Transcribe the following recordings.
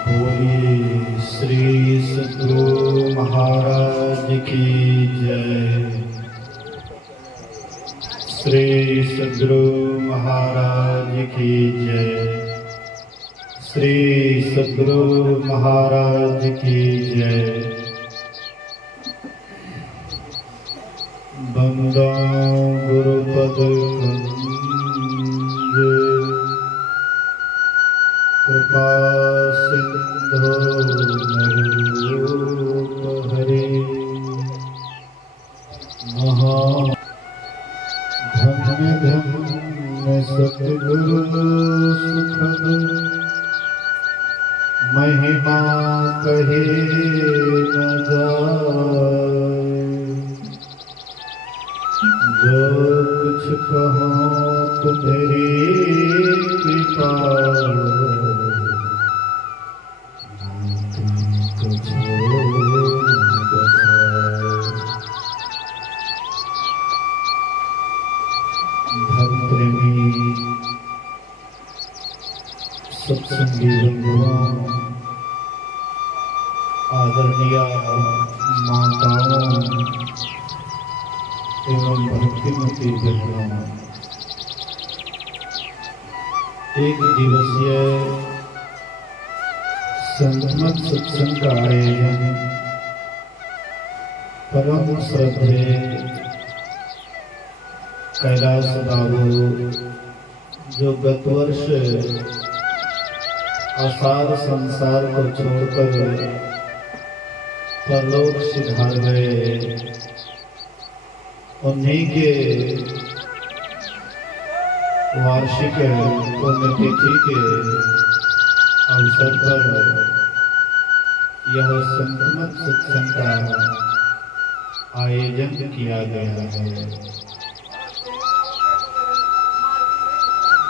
बोलिए श्री सद्गुरु महाराज की जय। श्री सद्गुरु महाराज की जय। श्री सद्गुरु महाराज की जय। बंदा गुरुपद कंज कृपा सिंधु नररूप हरे महा धन्य धन्य सतगुरु सुखद महिमा कहे न जाए। जो कुछ कहो तुम्हारी कृपा धर्म प्रेमी सत्संगी बंधुओं, आदरणीय माताओं एवं भक्तिमती बहनों, एक दिवसीय संगमत सत्संग का आयोजन परम श्रद्धेय कैलाश बाबू, जो गत वर्ष आसार संसार को छोड़कर परलोक सिधार गए, उन्हीं के वार्षिक पुण्यतिथि के अवसर पर यह संगमत सत्संग का आयोजन किया गया है।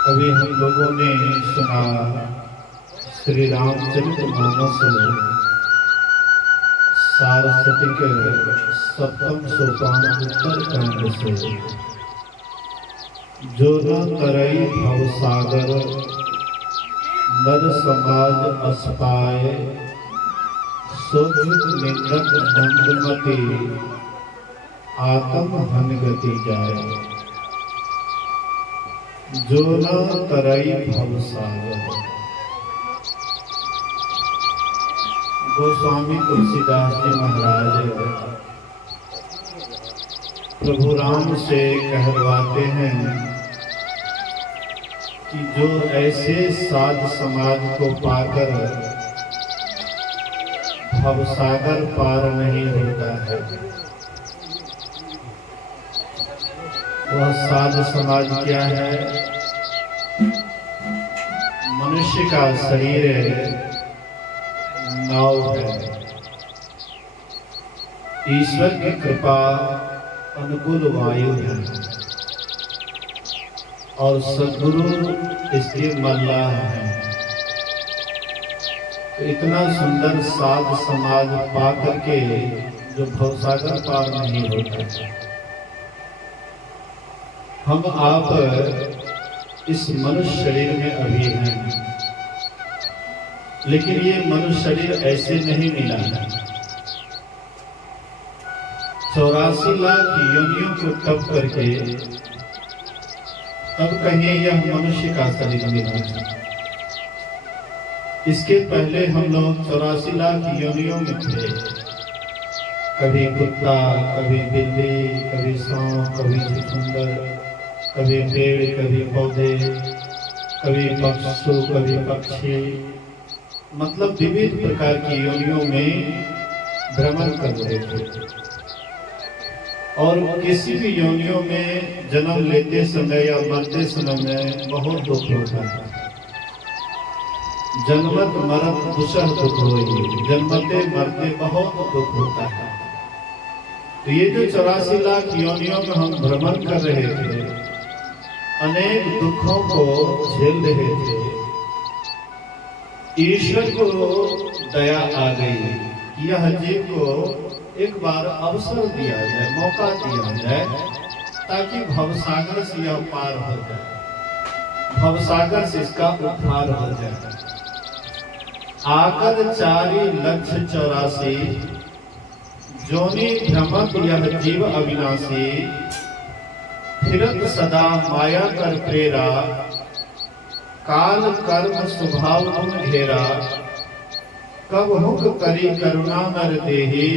अभी हम लोगों ने सुना श्री रामचरितमानस सारस्वतिक सप्तम सोपान उत्तरकांड से, जो न तरई भव सागर नर समाज अस्पाए, सोभित निंदक मंदमति आत्म हन गति जाए। जो न तरई भव सागर। गोस्वामी तुलसीदास जी महाराज प्रभु राम से कहलवाते हैं कि जो ऐसे साध समाज को पाकर भवसागर पार नहीं होता है, वह साध समाज क्या है? मनुष्य का शरीर नाव है, ईश्वर की कृपा अनुकूल वायु है और सद्गुरु इसके मल्लाह हैं। तो इतना सुंदर साध समाज पा करके जो भवसागर पार नहीं होता। हम आप इस मनुष्य शरीर में अभी हैं, लेकिन ये मनुष्य शरीर ऐसे नहीं मिला है। 84 लाख योनियों को तप करके तब कहीं यह मनुष्य का शरीर मिला है। इसके पहले हम लोग 84 लाख योनियों में थे, कभी कुत्ता, कभी बिल्ली, कभी सांप, कभी छुछुंदर, कभी पेड़, कभी पौधे, कभी पशु, कभी पक्षी, मतलब विविध प्रकार की योनियों में भ्रमण कर रहे थे। और किसी भी योनियों में जन्म लेते समय या मरते समय में बहुत दुख होता है। जन्मत मरत दुसह दुख होई, जन्मते मरते बहुत दुख होता है। तो ये जो 84 लाख योनियों में हम भ्रमण कर रहे थे, अनेक दुखों को झेल रहे थे, ईश्वर को दया आ गई कि यह जीव को एक बार अवसर दिया जाए, मौका दिया जाए, ताकि भवसागर से यह पार हो जाए, भवसागर से इसका उद्धार हो जाए। आकर 4,84,00,000 जोनि भ्रमत यह जीव अविनाशी, फिरत सदा माया कर प्रेरा, काल कर्म स्वभाव गुण घेरा, कब हुक करी करुणा नर देहि,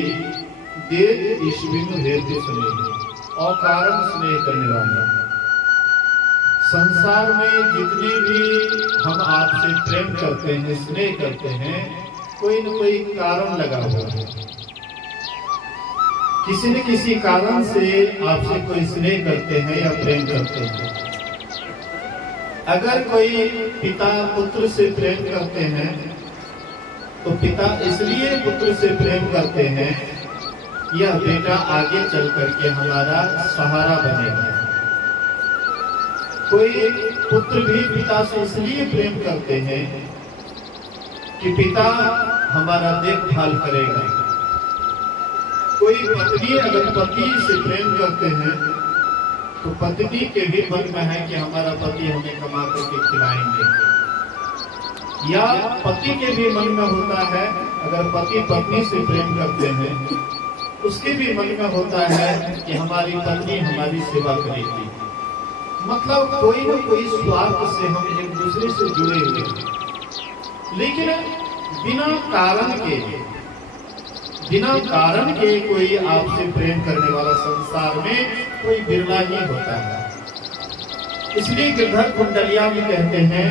देत ईश्विन हेतु स्नेह। और कारण स्नेह करने वाले संसार में जितने भी हम आपसे प्रेम करते हैं, स्नेह करते हैं, कोई न कोई कारण लगा हुआ है। किसी न किसी कारण से आपसे कोई स्नेह करते हैं या प्रेम करते हैं। अगर कोई पिता पुत्र से प्रेम करते हैं तो पिता इसलिए पुत्र से प्रेम करते हैं, यह बेटा आगे चल करके हमारा सहारा बनेगा। कोई पुत्र भी पिता से इसलिए प्रेम करते हैं कि पिता हमारा देखभाल करेगा। कोई पत्नी अगर पति से प्रेम करते हैं तो पत्नी के भी मन में है कि हमारा पति हमें कमा करके खिलाएंगे, या पति के भी मन में होता है, अगर पति पत्नी से प्रेम करते हैं उसके भी मन में होता है कि हमारी पत्नी हमारी सेवा करेगी। मतलब कोई न कोई स्वार्थ से हम एक दूसरे से जुड़े हुए हैं। लेकिन बिना कारण के कोई आपसे प्रेम करने वाला संसार में कोई बिरला ही होता है। इसलिए गिरधर कुंडलिया में कहते हैं,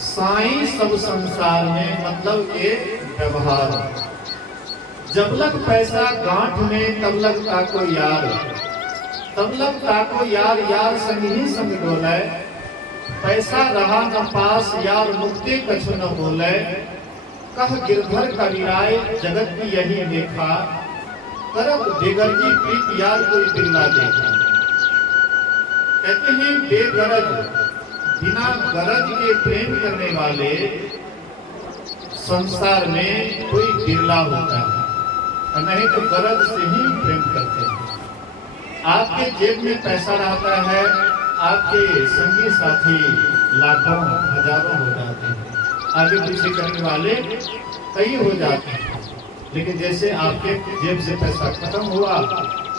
साईं सब संसार में मतलब ये व्यवहार, जब लग पैसा गांठ में तब लग ताको यार, तब लग ताको यार, यार संग ही संग डोले, पैसा रहा न पास यार मुक्ति कछु न बोले, कह गिरधर कविराय जगत की यही देखा, करब बेगरजी प्रीत यार कोई बिरला देखा। कहते हैं बेगरज, बिना गरज के प्रेम करने वाले संसार में कोई बिरला होता है, नहीं तो गरज से ही प्रेम करते हैं। आपके जेब में पैसा रहता है, आपके संगी साथी लाखों हजारों हो जाते हैं, आगे पीछे करने वाले कई हो जाते हैं। लेकिन जैसे आपके जेब से पैसा खत्म हुआ,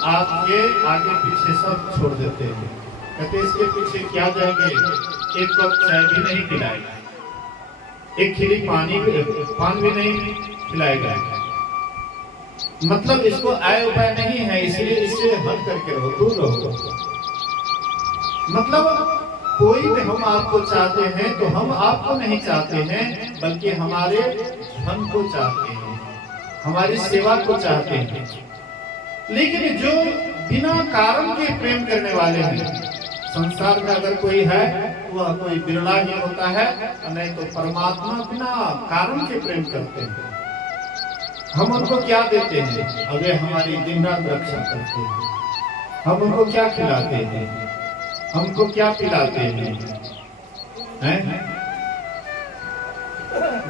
आपके आगे पीछे सब छोड़ देते हैं। कहते इसके पीछे क्या जाएंगे, एक कप चाय भी नहीं पिलाएगा, एक खिली पान भी नहीं खिलाएगा। मतलब इसको आय उपाय नहीं है, इसलिए इससे हट करके रहो, दूर रहो। मतलब कोई भी हम आपको चाहते हैं तो हम आपको नहीं चाहते हैं, बल्कि हमारे धन को चाहते हैं, हमारी सेवा को चाहते हैं। लेकिन जो बिना कारण के प्रेम करने वाले हैं संसार में अगर कोई है, वह कोई बिरला ही होता है, नहीं तो परमात्मा बिना कारण के प्रेम करते हैं। हम उनको क्या देते हैं, अबे हमारी दिन रात रक्षा करते हैं। हम उनको क्या खिलाते हैं, हमको क्या पिलाते हैं?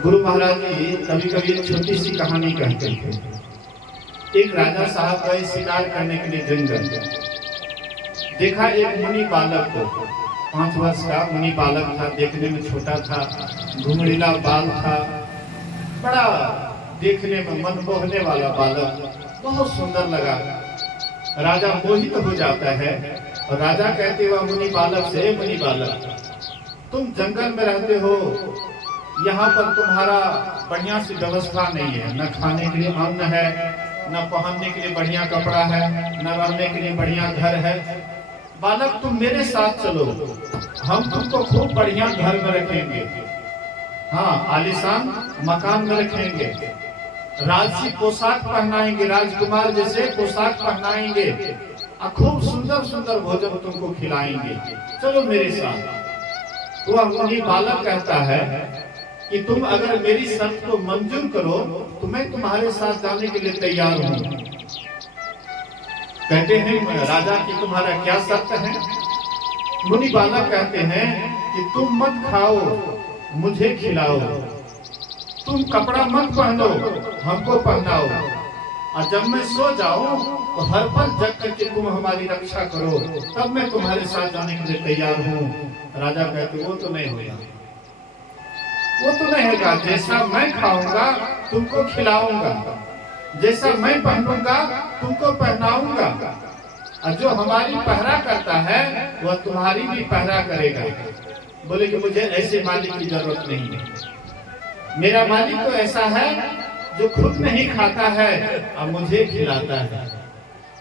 गुरु महाराज जी कभी कभी एक छोटी सी कहानी कहते थे। एक राजा साहब गए शिकार करने के लिए जंगल, देखा एक मुनि बालक को, 5 वर्ष का मुनि बालक था, देखने में छोटा था, घुंघरीला बाल था, बड़ा देखने में मन मोहने वाला बालक, बहुत सुंदर लगा। राजा मोहित हो जाता है और राजा कहते हुआ मुनि बालक से, मुनि बालक तुम जंगल में रहते हो, यहाँ पर तुम्हारा बढ़िया सी व्यवस्था नहीं है, न खाने के लिए अन्न है, न पहनने के लिए बढ़िया कपड़ा है, न रहने के लिए बढ़िया घर है। बालक तुम मेरे साथ चलो, हम तुमको खूब बढ़िया घर में रखेंगे, हाँ आलीशान मकान में रखेंगे, राजसी पोशाक पहनाएंगे, राजकुमार जैसे पोशाक पहनाएंगे, खूब सुंदर सुंदर भोजन तुमको खिलाएंगे, चलो मेरे साथ। वह मुनि बालक कहता है कि तुम अगर मेरी शर्त को मंजूर करो तो मैं तुम्हारे साथ जाने के लिए तैयार हूँ। कहते हैं राजा की तुम्हारा क्या शर्त है? मुनि बालक कहते हैं कि तुम मत खाओ, मुझे खिलाओ, तुम कपड़ा मत पहनो, हमको पहनाओ, और जब मैं सो जाऊं तो हर पल जग करके तुम हमारी रक्षा करो, तब मैं तुम्हारे साथ जाने के लिए तैयार हूँ। राजा कहते वो तो नहीं होगा, वो तो नहीं होगा। जैसा मैं खाऊंगा तुमको खिलाऊंगा, जैसा मैं पहनूंगा तुमको पहनाऊंगा, और जो हमारी पहरा करता है वह तुम्हारी भी पहरा करेगा। बोले कि मुझे ऐसे मालिक की जरूरत नहीं है। मेरा मालिक तो ऐसा है जो खुद नहीं खाता है और मुझे खिलाता है।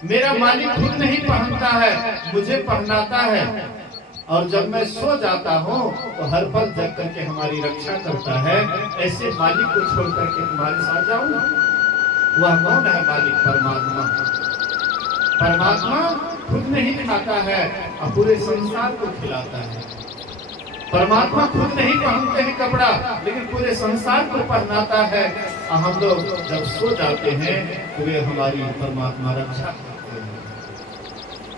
मेरा मालिक खुद नहीं पहनता है, मुझे पहनाता है। और जब मैं सो जाता हूँ तो हर पल जग करके हमारी रक्षा करता है। ऐसे मालिक को छोड़ करके तुम्हारे साथ जाऊंगा। वह कौन है मालिक? परमात्मा। परमात्मा खुद नहीं खाता है और पूरे संसार को खिलाता है। परमात्मा खुद नहीं पहनते हैं कपड़ा, लेकिन पूरे संसार को पहनाता है। और हम लोग जब सो जाते हैं तो वे हमारी परमात्मा रक्षा करते हैं।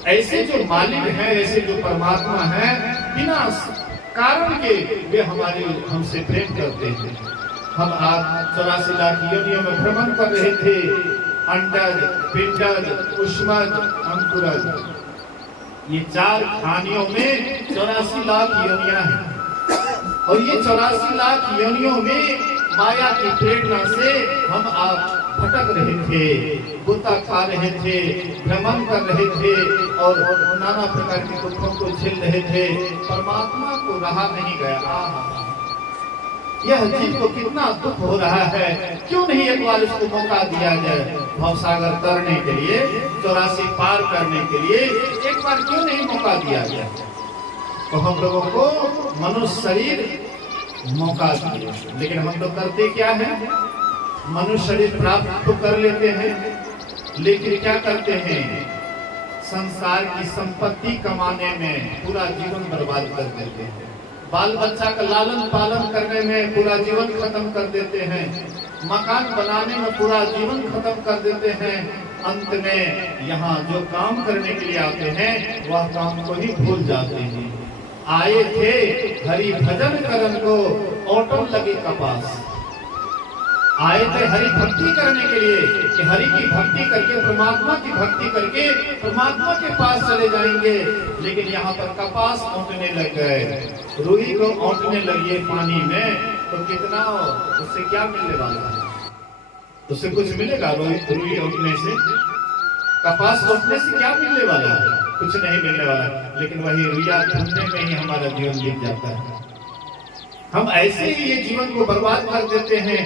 ऐसे जो मालिक हैं, ऐसे जो परमात्मा हैं, बिना कारण के वे हमारे हमसे प्रेम करते हैं। हम आज 84 लाख योनियों में भ्रमण कर रहे थे। अंडज, पिंडज, उष्मज, अंकुरज, ये 4 खानियों में 84 लाख योनियां हैं। और ये 84 लाख योनियों में माया की प्रेरणा से हम आप भटक रहे थे, गुत्ता खा रहे थे, भ्रमण कर रहे थे और नाना प्रकार के दुखों को झेल रहे थे। परमात्मा को रहा नहीं गया। यह जीव को कितना दुख हो रहा है, क्यों नहीं एक बार इसको मौका दिया जाए भवसागर तरने के लिए, 84 पार करने के लिए एक बार क्यों नहीं मौका दिया जाए? तो हम लोगों को मनुष्य शरीर मौका दिया, लेकिन हम लोग करते क्या है? मनुष्य शरीर प्राप्त तो कर लेते हैं, लेकिन क्या करते हैं? संसार की संपत्ति कमाने में पूरा जीवन बर्बाद कर देते हैं। बाल बच्चा का लालन पालन करने में पूरा जीवन खत्म कर देते हैं। मकान बनाने में पूरा जीवन खत्म कर देते हैं। अंत में यहाँ जो काम करने के लिए आते हैं वह काम को ही भूल जाते हैं। आए थे हरि भजन करन को, ऑटम लगे कपास। आए थे हरि भक्ति करने के लिए कि हरि की भक्ति करके, परमात्मा की भक्ति करके परमात्मा के पास चले जाएंगे। लेकिन यहाँ पर कपास औंटने लग गए, रुई को औंटने लगी पानी में, तो कितना उससे क्या मिलने वाला है? उससे कुछ मिलेगा? रुई औंटने से, कपास औंटने से क्या मिलने वाला है? कुछ नहीं मिलने वाला। लेकिन वही रुइया ढूंढने में ही हमारा जीवन बीत जाता है। हम ऐसे ही ये जीवन को बर्बाद कर देते हैं।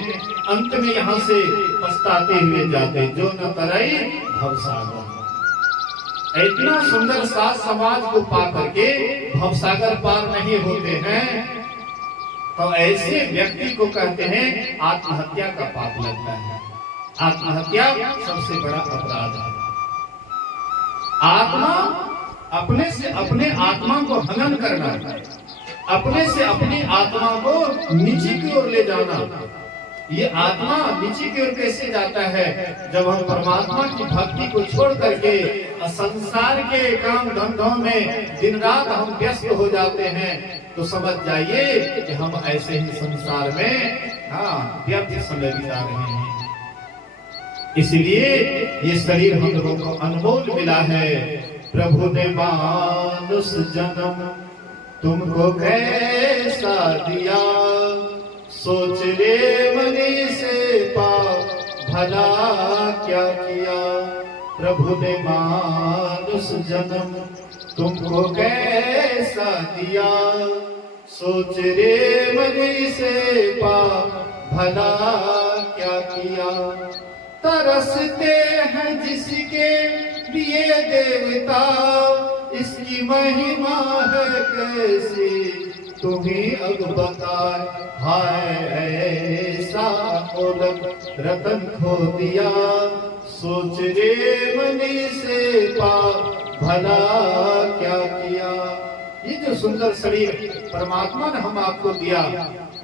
अंत में यहाँ से पछताते हुए जाते, जो न तरई भवसागर। इतना सुंदर साथ समाज को पा करके भवसागर पार नहीं होते हैं, तो ऐसे व्यक्ति को कहते हैं आत्महत्या का पाप लगता है। आत्महत्या सबसे बड़ा अपराध है। आत्मा अपने से अपने आत्मा को हनन करना, अपने से अपनी आत्मा को नीचे की ओर ले जाना। ये आत्मा नीचे की ओर कैसे जाता है? जब हम परमात्मा की भक्ति को छोड़ करके संसार के काम धंधों में दिन रात हम व्यस्त हो जाते हैं, तो समझ जाइए कि हम ऐसे ही संसार में व्यर्थ समय बिता रहे हैं। इसलिए ये शरीर हम लोगों को अनमोल मिला है। प्रभु ने मानुष जन्म तुमको कैसा दिया, सोच ले मनी से पा भला क्या किया। प्रभु ने मानुष जन्म तुमको कैसा दिया, सोच रे मनी से पा भला क्या किया। तरसते हैं जिसके लिए देवता, इसकी महिमा है कैसी तुम्हें अब बताए। हाय ऐसा औलख रतन खो दिया, सोच रे मनी से पा भला क्या किया। ये जो सुंदर शरीर परमात्मा ने हम आपको दिया,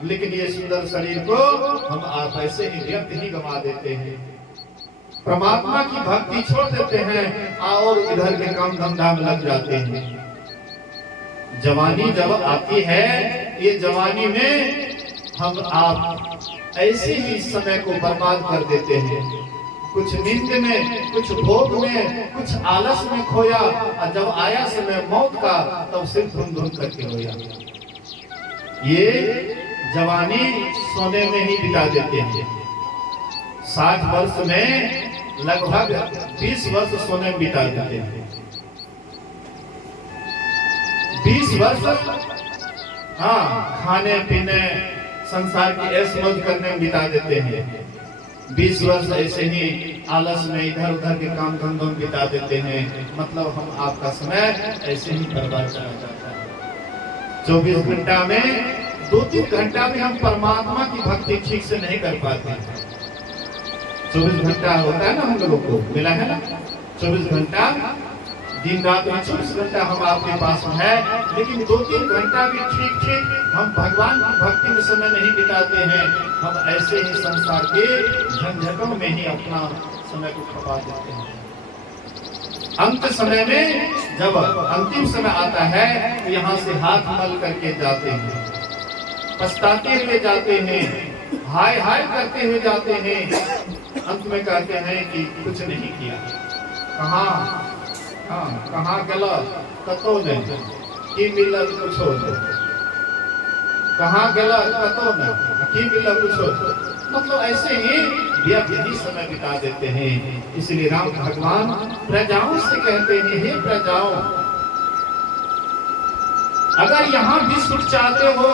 लेकिन ये सुंदर शरीर को हम आप ऐसे ही व्यर्थ ही गंवा देते हैं। परमात्मा की भक्ति छोड़ देते हैं और इधर के काम धंधा में लग जाते हैं। जवानी जब आती है, ये जवानी में हम आप ऐसे ही समय को बर्बाद कर देते हैं। कुछ नींद में, कुछ भोग में, कुछ आलस में खोया, और जब आया समय मौत का तब सिर्फ धुन धुन करके रोया। ये जवानी सोने में ही बिता देते हैं। 60 वर्ष में लगभग 20 वर्ष सोने में बिता देते हैं। 20 वर्ष हाँ खाने पीने संसार की ऐश मौज करने में बिता देते हैं। 20 वर्ष ऐसे ही आलस में इधर उधर के काम धंधों में बिता देते हैं। मतलब हम आपका समय ऐसे ही बर्बाद चला जाता है। 24 घंटा में 2-3 घंटा में हम परमात्मा की भक्ति ठीक से नहीं कर पाते हैं। 24 घंटा होता है ना हम लोगों को मिला है ना, 24 घंटा दिन रात में 24 घंटा हम आपके पास में है, लेकिन 2-3 घंटा भी ठीक हम भगवान की भक्ति में समय नहीं बिताते हैं। हम ऐसे ही संसार के झंझटों में ही अपना समय को खपा देते हैं। अंत समय में जब अंतिम समय आता है तो यहाँ से हाथ मल करके जाते हैं, पछताते हुए जाते हैं, हाय हाय करते हुए जाते हैं। अंत में कहते हैं कि कुछ नहीं किया। कहाँ गला कतो नहीं की मिलत कुछ हो, कहाँ गला कतो नहीं की मिलत कुछ हो। मतलब ऐसे ही व्यर्थ ही समय बिता देते हैं। इसलिए राम भगवान प्रजाओं से कहते हैं, हे प्रजाओं, अगर यहाँ भी सुख चाहते हो,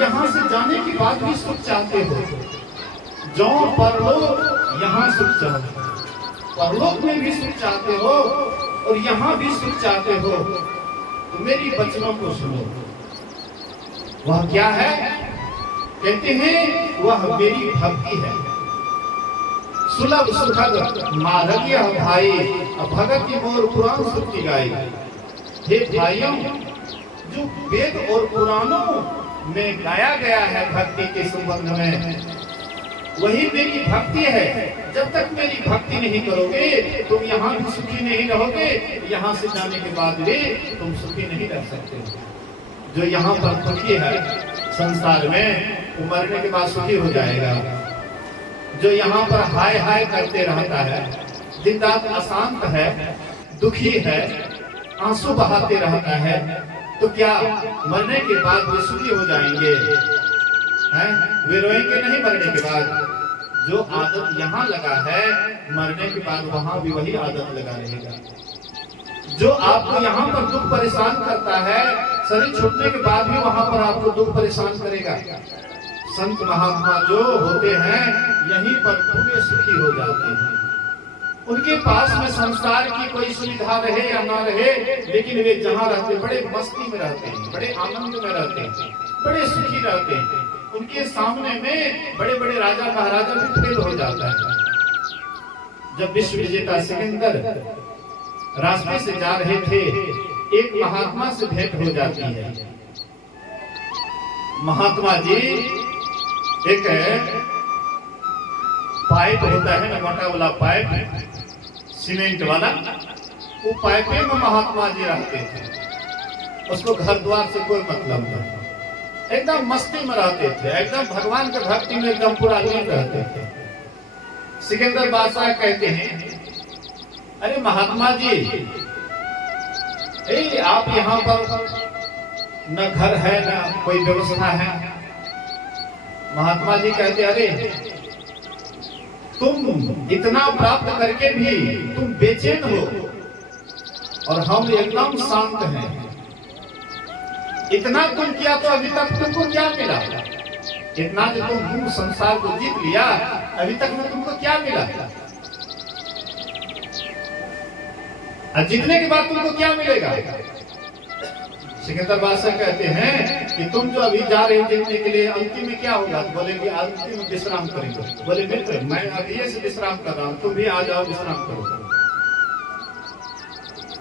यहाँ से जाने के बाद भी सुख चाहते हो, जो परलोक यहाँ सुख चाहते हो, परलोक में भी सुख चाहते हो और यहाँ भी सुख चाहते हो, तो मेरी वचनों को सुनो। वह क्या है? कहते हैं वह मेरी भक्ति है। सुलभ सुखद माधव्य भाई, भगत की मोर पुराण सुखी गाई। हे भाइयों, जो वेद और पुराणों में गाया गया है भक्ति के संबंध में, वही मेरी भक्ति है। जब तक मेरी भक्ति नहीं करोगे तुम यहाँ भी सुखी नहीं रहोगे, यहाँ से जाने के बाद भी तुम सुखी नहीं रह सकते। जो यहाँ पर दुखी है संसार में, वो मरने के बाद सुखी हो जाएगा। जो यहाँ पर हाय हाय करते रहता है, दिन रात अशांत है, दुखी है, आंसू बहाते रहता है, तो क्या मरने के बाद वे सुखी हो जाएंगे? हैं? वे रोएंगे नहीं मरने के बाद। जो आदत यहाँ लगा है, मरने के बाद वहां भी वही आदत लगा रहेगा। जो आपको यहाँ पर दुख परेशान करता है, शरीर छूटने के बाद भी वहां पर आपको दुख परेशान करेगा। संत महात्मा जो होते हैं यहीं पर पूरे सुखी हो जाते हैं। उनके पास में संसार की कोई सुविधा रहे या ना रहे, लेकिन वे जहाँ रहते बड़े मस्ती में रहते हैं, बड़े आनंद में रहते हैं, बड़े सुखी रहते हैं। उनके सामने में बड़े बड़े राजा महाराजा भी फेल हो जाता है। जब विश्व विजेता सिकंदर रास्ते से जा रहे थे, एक महात्मा से भेंट हो जाती है। महात्मा जी एक पाइप होता है ना, मोटा वाला पाइप, सीमेंट वाला, वो पाइप में महात्मा जी रहते थे। उसको घर द्वार से कोई मतलब नहीं, एकदम मस्ती में रहते थे, एकदम भगवान के भक्ति में एकदम पूरा लीन रहते थे। सिकंदर बादशाह कहते हैं, अरे महात्मा जी, आप यहाँ पर न घर है न कोई व्यवस्था है। महात्मा जी कहते, अरे तुम इतना प्राप्त करके भी तुम बेचैन हो और हम एकदम शांत हैं। इतना तुम किया तो अभी तक तुमको क्या मिला? इतना जो तुम संसार को जीत लिया, अभी तक में तुमको क्या मिला? और जीतने के बाद तुमको क्या मिलेगा? सिकंदर बादशाह कहते हैं कि तुम जो अभी जा रहे हो जीतने के लिए, अंतिम में क्या होगा? बोले कि अंतिम में विश्राम करेंगे। बोले मित्र, मैं अभी से विश्राम कर रहा हूँ, तुम भी आ जाओ विश्राम करो।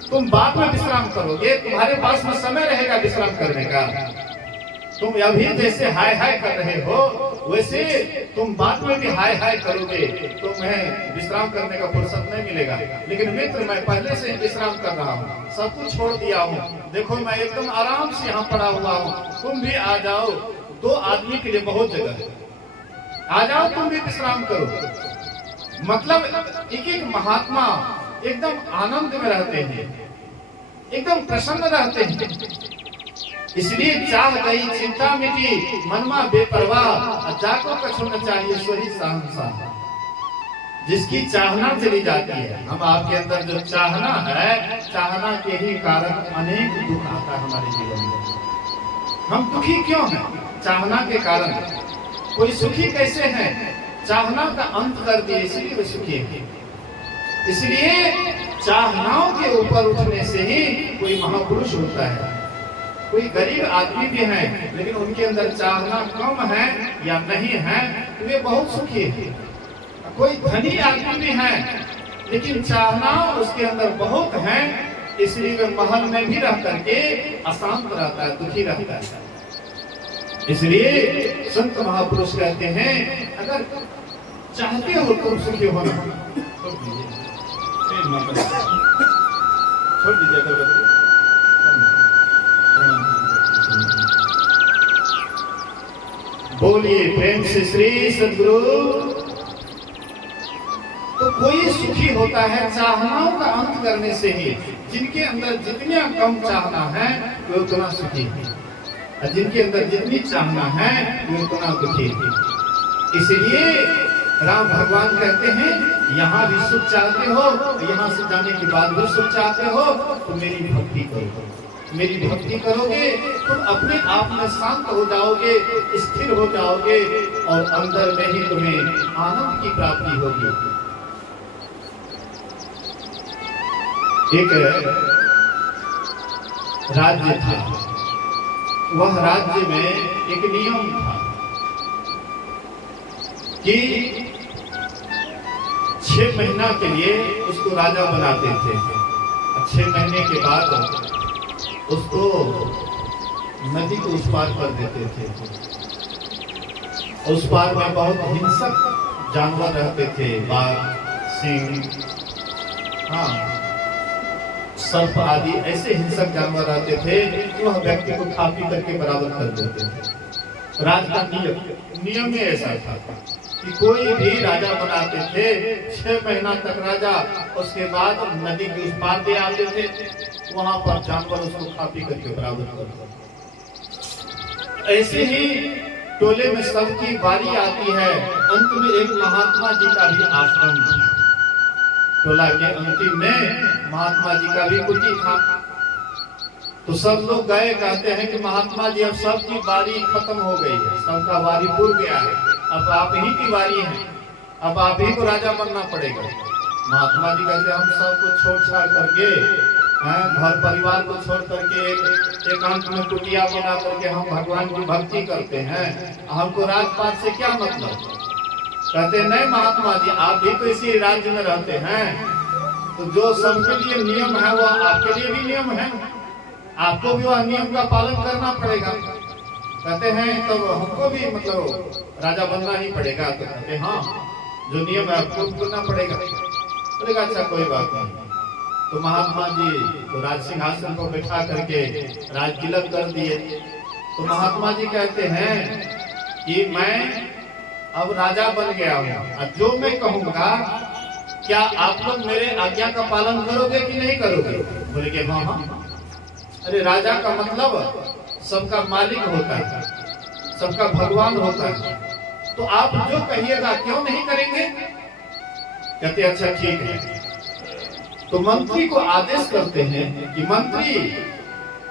तुम बाद में विश्राम करोगे, तुम्हारे पास में समय रहेगा विश्राम करने का। तुम अभी जैसे हाय हाय कर रहे हो, वैसे तुम बाद में भी हाय हाय करोगे, तो मैं विश्राम करने का फुर्सत नहीं मिलेगा। लेकिन मित्र, मैं पहले से ही विश्राम कर रहा हूँ, सब कुछ छोड़ दिया हूँ, देखो मैं एकदम आराम से यहाँ पड़ा हुआ हूँ, तुम भी आ जाओ। 2 आदमी के लिए बहुत जगह है, आ जाओ तुम भी विश्राम करो। मतलब एक एक महात्मा एकदम आनंद में रहते हैं, एकदम प्रसन्न रहते हैं। इसलिए चाह गई चिंता मिटी, मनमा बेपरवाह, जाको कछु न चाहिए सोही शहंशाह। जिसकी चाहना चली जाती है, हम आपके अंदर जो चाहना है, चाहना के ही कारण अनेक दुख आता है हमारे जीवन में। हम दुखी क्यों हैं? चाहना के कारण। कोई सुखी कैसे है? चाहना का अंत कर दिए, इसलिए वे सुखी है। इसलिए चाहनाओं के ऊपर उठने से ही कोई महापुरुष होता है। कोई गरीब आदमी भी है, लेकिन उनके अंदर चाहना कम है या नहीं है, वे बहुत सुखी है। कोई धनी आदमी भी है, लेकिन चाहना उसके अंदर बहुत है, इसलिए वे महल में भी रह करके अशांत रहता है, दुखी रहता है। इसलिए संत महापुरुष कहते हैं, अगर चाहते हो तुम सुखी होना, छोड़ दीजिए। बोलिए प्रेम से श्री सद्गुरु। तो कोई सुखी होता है चाहनाओं का अंत करने से ही। जिनके अंदर जितना कम चाहना है वे उतना सुखी है, और जिनके अंदर जितनी चाहना है वे उतना दुखी है। इसलिए राम भगवान कहते हैं, यहाँ भी सुख चाहते हो, यहाँ से जाने के बाद भी सुख चाहते हो, तो मेरी भक्ति करो। मेरी भक्ति करोगे, तुम अपने आप में शांत हो जाओगे, स्थिर हो जाओगे, और अंदर में ही तुम्हें आनंद की प्राप्ति होगी। एक राज्य था, वह राज्य में एक नियम था कि 6 महीना के लिए उसको राजा बनाते थे। 6 महीने के बाद उसको नदी को उस पार कर देते थे। उस पार में बहुत हिंसक जानवर रहते थे, बाघ, सिंह, सर्प आदि ऐसे हिंसक जानवर रहते थे कि वह व्यक्ति को खा पी करके बराबर कर देते थे। राज का नियम ही ऐसा था कि कोई भी राजा बनाते थे, 6 महीना तक राजा, उसके बाद नदी के उस पार दे आते थे, वहां पर जानवर उसको खा पी करके बराबर करते। ऐसे ही टोले में सबकी बारी आती है। अंत में एक महात्मा जी का भी आश्रम था। टोला के अंतिम में महात्मा जी का भी कुटी था। तो सब लोग गए, कहते हैं कि महात्मा जी अब सबकी बारी खत्म हो गई है, सबका बारी पूर गया है, अब आप ही की बारी है, अब आप ही को राजा बनना पड़ेगा। महात्मा जी कहते हम सबको छोड़ छाड़ करके, घर परिवार को छोड़ करके एकांत में कुटिया बना करके हम भगवान की भक्ति करते हैं, हमको राजपाट से क्या मतलब? कहते नहीं महात्मा जी, आप भी तो इसी राज्य में रहते हैं, तो जो सबके लिए नियम है वह आपके लिए भी नियम है, आपको भी वह नियम का पालन करना पड़ेगा। कहते हैं तब तो हमको भी मतलब राजा बनना ही पड़ेगा। तो कहते हाँ, जो नियम है आपको करना पड़ेगा। बोलेगा अच्छा कोई बात नहीं। तो महात्मा जी तो राज सिंहासन को बैठा करके राज तिलक कर दिए। तो महात्मा जी कहते हैं कि मैं अब राजा बन गया हूँ, और जो मैं कहूँगा क्या आप लोग मेरे आज्ञा का पालन करोगे कि नहीं करोगे? बोले कि हाँ हाँ। अरे राजा का मतलब सबका मालिक होता है, सबका भगवान होता है, तो आप जो कहिएगा क्यों नहीं करेंगे? कहते अच्छा ठीक है। तो मंत्री को आदेश करते हैं कि मंत्री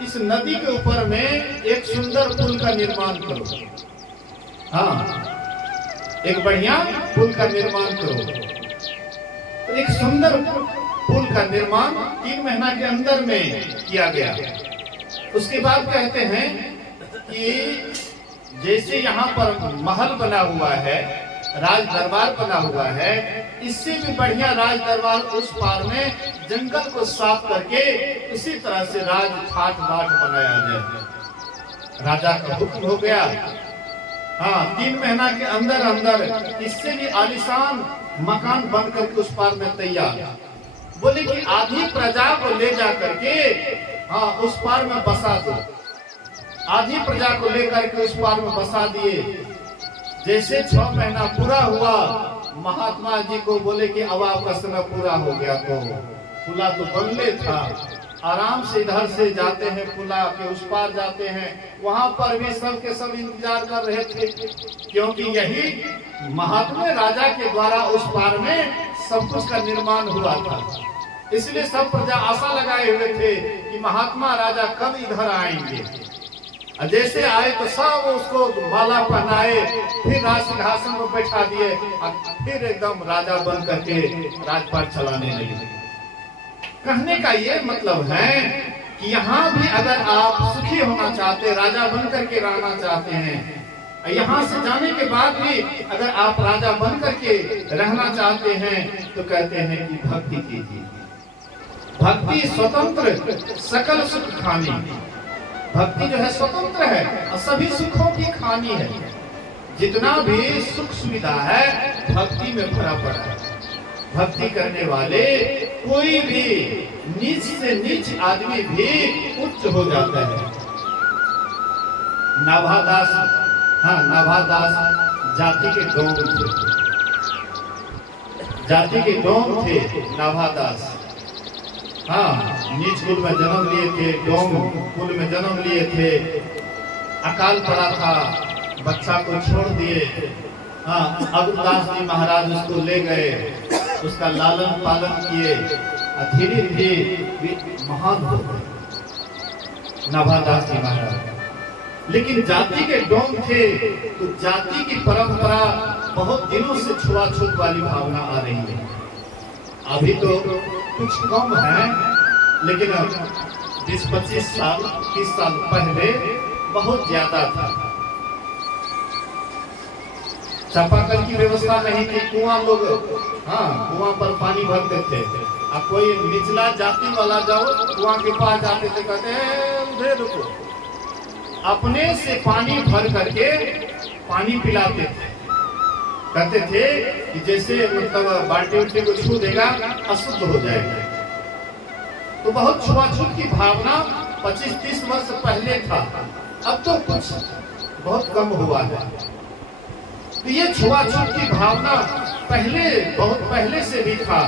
इस नदी के ऊपर में एक सुंदर पुल का निर्माण करो। हाँ, एक बढ़िया पुल का निर्माण करो। तो एक सुंदर पुल का निर्माण 3 महीना के अंदर में किया गया। उसके बाद कहते हैं कि जैसे यहाँ पर महल बना हुआ है, राज दरबार बना हुआ है, इससे भी बढ़िया राज दरबार उस पार में जंगल को साफ करके इसी तरह से राज ठाट बाट बनाया जाए। राजा का हुक्म हो गया। हाँ, 3 महीना के अंदर अंदर इससे भी आलीशान मकान बन करके उस पार में तैयार। बोले कि आधी प्रजा को ले जा करके हाँ उस पार में बसा दो। आधी प्रजा को लेकर के उस पार में बसा दिए। जैसे 6 महीना पूरा हुआ, महात्मा जी को बोले कि अब आपका समय पूरा हो गया। तो खुला तो बंगले था, आराम से इधर से जाते हैं, पुला के उस पार जाते हैं, वहां पर भी सब के सब इंतजार कर रहे थे, क्योंकि यही महात्मा राजा के द्वारा उस पार में सब कुछ का निर्माण हुआ था। इसलिए सब प्रजा आशा लगाए हुए थे कि महात्मा राजा कब इधर आएंगे। जैसे आए तो सब उसको माला पहनाए, फिर राज सिंहासन पर बैठा दिए और फिर एकदम राजा बन करके राजपाट चलाने लगे। कहने का ये मतलब है कि यहाँ भी अगर आप सुखी होना चाहते, राजा बन करके रहना चाहते हैं, यहाँ से जाने के बाद भी अगर आप राजा बन करके रहना चाहते हैं, तो कहते हैं कि भक्ति कीजिए। भक्ति स्वतंत्र सकल सुख खानी। भक्ति जो है स्वतंत्र है और सभी सुखों की खानी है। जितना भी सुख सुविधा है भक्ति में भरा पड़ा है। भक्ति करने वाले कोई भी नीच से नीच आदमी भी उच्च हो जाता है। नाभादास, हाँ नाभादास जाति के डोम थे, जाति के डोम थे नाभादास। हाँ, नीच कुल में जन्म लिए थे, डोम कुल में जन्म लिए थे। अकाल पड़ा था, बच्चा को छोड़ दिए। हाँ, अबुदास जी महाराज उसको ले गए, उसका लालन पालन किए, धीरे धीरे महान हो गए नाभादास जी महाराज। लेकिन जाति के डोम थे, तो जाति की परंपरा बहुत दिनों से छुआछूत वाली भावना आ रही है। अभी तो कुछ कम है, लेकिन 20-25 साल 30 साल पहले बहुत ज्यादा था। चापाकल की व्यवस्था नहीं थी, कुआं लोग, हाँ कुआं पर पानी भरते थे। अब कोई निचला जाति वाला जाओ कुआं के पास जाते थे, कहते उधर रुको, अपने से पानी भर करके पानी पिलाते थे। कहते थे कि जैसे मतलब बाल्टी उल्टी को छू देगा अशुद्ध हो जाएगा। तो बहुत छुआछूत की भावना 25-30 वर्ष पहले था, अब तो कुछ बहुत कम हुआ है। तो ये छुआछूत की भावना पहले, बहुत पहले से भी था।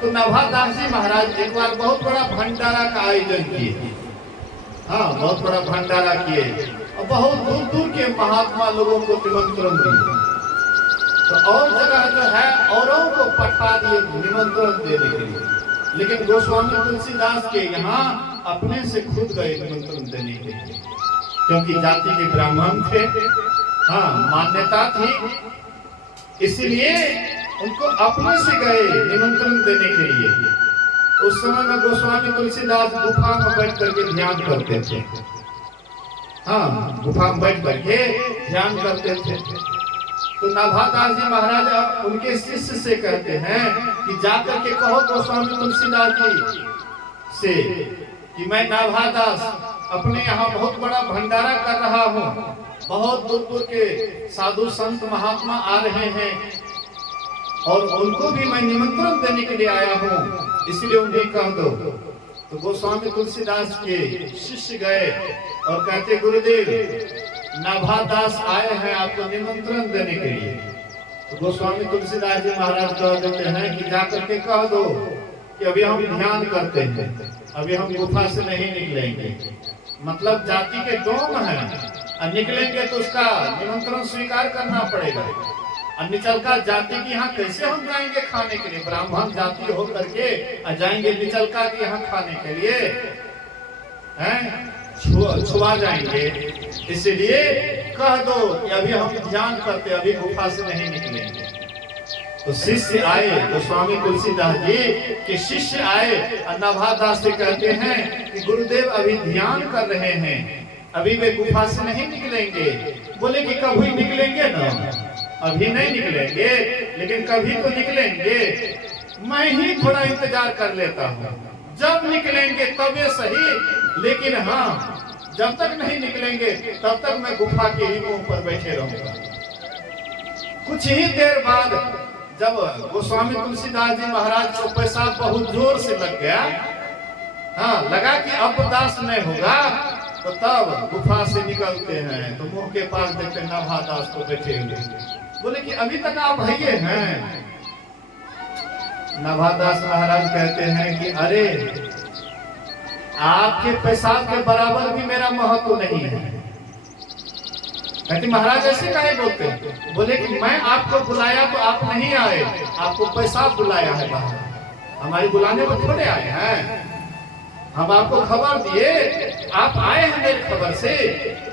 तो नाभादास जी महाराज एक बार बहुत बड़ा भंडारा का आयोजन किए। हाँ, बहुत बड़ा भंडारा किए और बहुत दूर दूर के महात्मा लोगों को निमंत्रण दिए। तो और जगह जो है औरों को पठा दिए निमंत्रण देने के लिए, लेकिन गोस्वामी तुलसीदास के यहाँ अपने से खुद गए निमंत्रण देने के लिए, क्योंकि जाति के ब्राह्मण थे। हाँ, मान्यता थी, इसलिए उनको अपने से गए निमंत्रण देने के लिए। उस समय में गोस्वामी तुलसीदास गुफा में बैठ करके ध्यान करते थे। हाँ, गुफा में बैठ करके ध्यान करते थे। तो नाभादास जी महाराज उनके शिष्य से कहते हैं कि जाकर के कहो गोस्वामी तुलसीदास जी से कि मैं नाभादास अपने यहाँ बहुत बड़ा भंडारा कर रहा हूँ, बहुत दूर दूर के साधु संत महात्मा आ रहे हैं और उनको भी मैं निमंत्रण देने के लिए आया हूँ, इसलिए उन्हें कह दो। तो गोस्वामी तुलसीदास के शिष्य गए और कहते गुरुदेव नाभादास आए हैं आपको निमंत्रण देने के लिए। तो गोस्वामी तुलसीदास जी महाराज कह देते हैं कि जाकर के कह दो कि अभी हम ध्यान करते हैं, अभी हम गुफा से नहीं निकलेंगे। मतलब जाति के डोम है और निकलेंगे तो उसका निमंत्रण स्वीकार करना पड़ेगा। और निचलका जाति के यहाँ कैसे हम जाएंगे खाने के लिए? ब्राह्मण जाति हो करके जाएंगे निचलका के यहाँ खाने के लिए? हैं? छुआ जाएंगे। इसलिए कह दो कि अभी हम ध्यान करते, अभी गुफा से नहीं निकलेंगे। तो शिष्य आए, गोस्वामी तुलसीदास जी के शिष्य आए और नाभादास से कहते हैं कि गुरुदेव अभी ध्यान कर रहे हैं, अभी वे गुफा से नहीं निकलेंगे। बोले कि कभी निकलेंगे ना, अभी नहीं निकलेंगे लेकिन कभी तो निकलेंगे। मैं ही थोड़ा इंतजार कर लेता हूँ, जब निकलेंगे तबे सही, लेकिन हाँ जब तक नहीं निकलेंगे तब तक मैं गुफा के ही मुंह पर बैठे रहूंगा। कुछ ही देर बाद जब गोस्वामी तुलसीदास जी महाराज को पेशाब बहुत जोर से लग गया, हाँ लगा कि अब बर्दाश्त नहीं होगा, तो तब गुफा से निकलते हैं तो मुंह के पास देखते नाभादास को बैठे हुए। बोले कि अभी तक आप भैये हैं? नाभादास महाराज कहते हैं कि अरे आपके पेशाब के बराबर भी मेरा महत्व नहीं है। कहते महाराज ऐसे काहे बोलते हैं? बोले कि मैं आपको बुलाया तो आप नहीं आए, आपको पेशाब बुलाया है बाहर, हमारी बुलाने पर थोड़े आए हैं। हम आपको खबर दिए, आप आए हैं मेरी खबर से,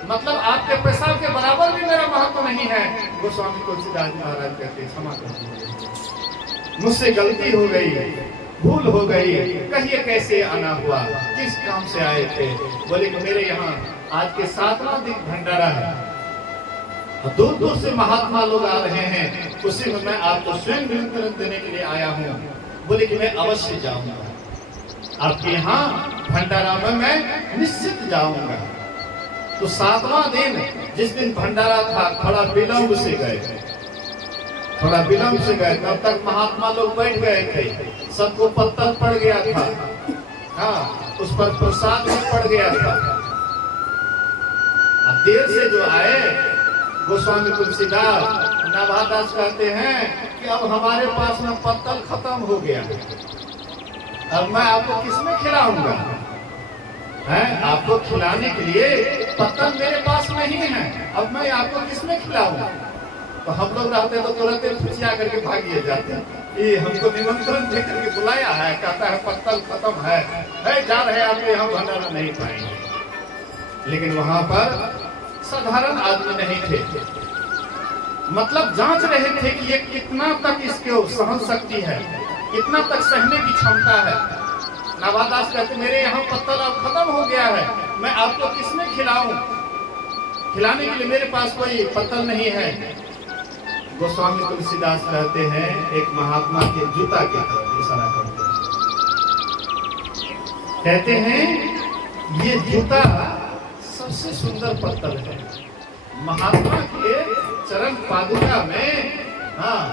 मतलब आपके पेशाब के बराबर भी मेरा महत्व नहीं है। गोस्वामी तुलसीदास जी महाराज कहते क्षमा करो, मुझसे गलती हो गई, भूल हो गई, कहिए कैसे आना हुआ, किस काम से आए थे? बोले कि मेरे यहाँ आज के 7वां दिन भंडारा है, दूर दूर से महात्मा लोग आ रहे हैं, उसी में मैं आपको स्वयं निमंत्रण देने के लिए आया हूँ। बोले कि मैं अवश्य जाऊंगा आपके यहाँ भंडारा में, मैं निश्चित जाऊंगा। तो 7वां दिन जिस दिन भंडारा था, थोड़ा विलंब से गए, थोड़ा विलंब से गए, तब तक महात्मा लोग बैठ गए थे, सबको पत्थर पड़ गया था, हाँ उस पर प्रसाद भी पड़ गया था। अब देर से जो आए गोस्वामी तुलसीदास नाभादास कहते हैं कि अब हमारे पास में पत्तल खत्म हो गया, अब मैं आपको किसमें खिलाऊंगा? हैं आपको खिलाने के लिए पत्तल मेरे पास नहीं है, अब मैं आपको किसमें खिलाऊंगा? तो हम लोग रहते तो तुरंत खुशियां करके भागिए जाते, ये हमको निमंत्रण दे करके बुलाया है, कहता है पत्तल खत्म है जा रहे हैं, आप यहाँ भंडारा नहीं पाएंगे। लेकिन वहां पर साधारण आदमी नहीं थे, मतलब जांच रहे थे कि ये कितना तक इसके सहन शक्ति है, कितना तक सहने की क्षमता है। नाभादास कहते मेरे यहाँ पत्तल अब खत्म हो गया है, मैं आपको किसमें खिलाऊं? खिलाने के लिए मेरे पास कोई पत्तल नहीं है। गोस्वामी तुलसीदास कहते हैं एक महात्मा के जूता की तरफ इशारा करते हैं, कहते हैं ये जूता सबसे सुंदर पत्तल है, महात्मा के चरण पादुका में हाँ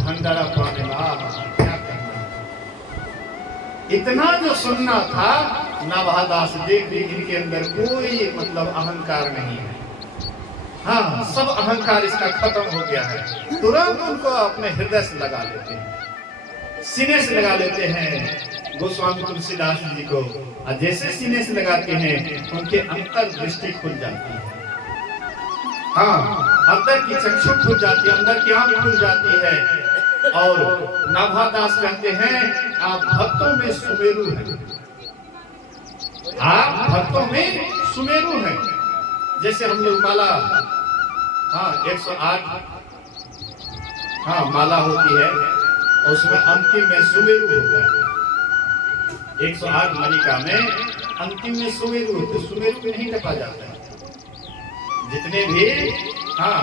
भंडारा पाने वाला क्या करना। इतना जो सुनना था नाभादास देख ली, इनके अंदर कोई मतलब अहंकार नहीं है, हाँ सब अहंकार इसका खत्म हो गया है। तुरंत उनको अपने हृदय से लगा लेते हैं, सीने से लगा लेते हैं गोस्वामी तुलसीदास जी को, और जैसे सीने से लगाते हैं उनके अंतर दृष्टि खुल जाती है, हाँ अंदर की चक्षु खुल जाती है, अंदर की आंख खुल जाती है। और नाभादास कहते हैं आप भक्तों में सुमेरु हैं, आप भक्तों में सुमेरु हैं। जैसे हम लोग माला हाँ 108 हाँ माला होती है, और उसमें अंतिम में सुमेरु होता है, 108 मालिका में अंतिम में सुमेरु होते, सुमेरु में नहीं टपा जाता है। जितने भी हाँ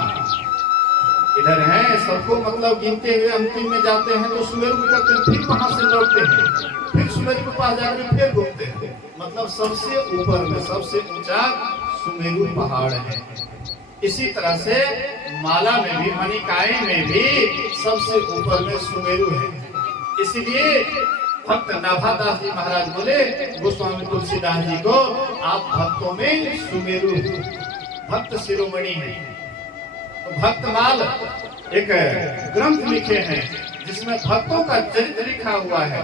इधर हैं सबको मतलब गिनते हुए अंतिम में जाते हैं तो सुमेरु में करते हैं, फिर वहां से लौटते हैं, फिर सुमेरु के पास जाकर फिर घूमते हैं। मतलब सबसे ऊपर में सबसे ऊंचा सुमेरु पहाड़ है। इसी तरह से माला में भी मणिकाय में भी सबसे ऊपर में सुमेरु है। इसलिए भक्त नाभादास जी महाराज बोले गोस्वामी तुलसीदास जी को आप भक्तों में सुमेरु, भक्त शिरोमणि है। तो भक्तमाल एक ग्रंथ लिखे हैं जिसमें भक्तों का चरित्र लिखा हुआ है।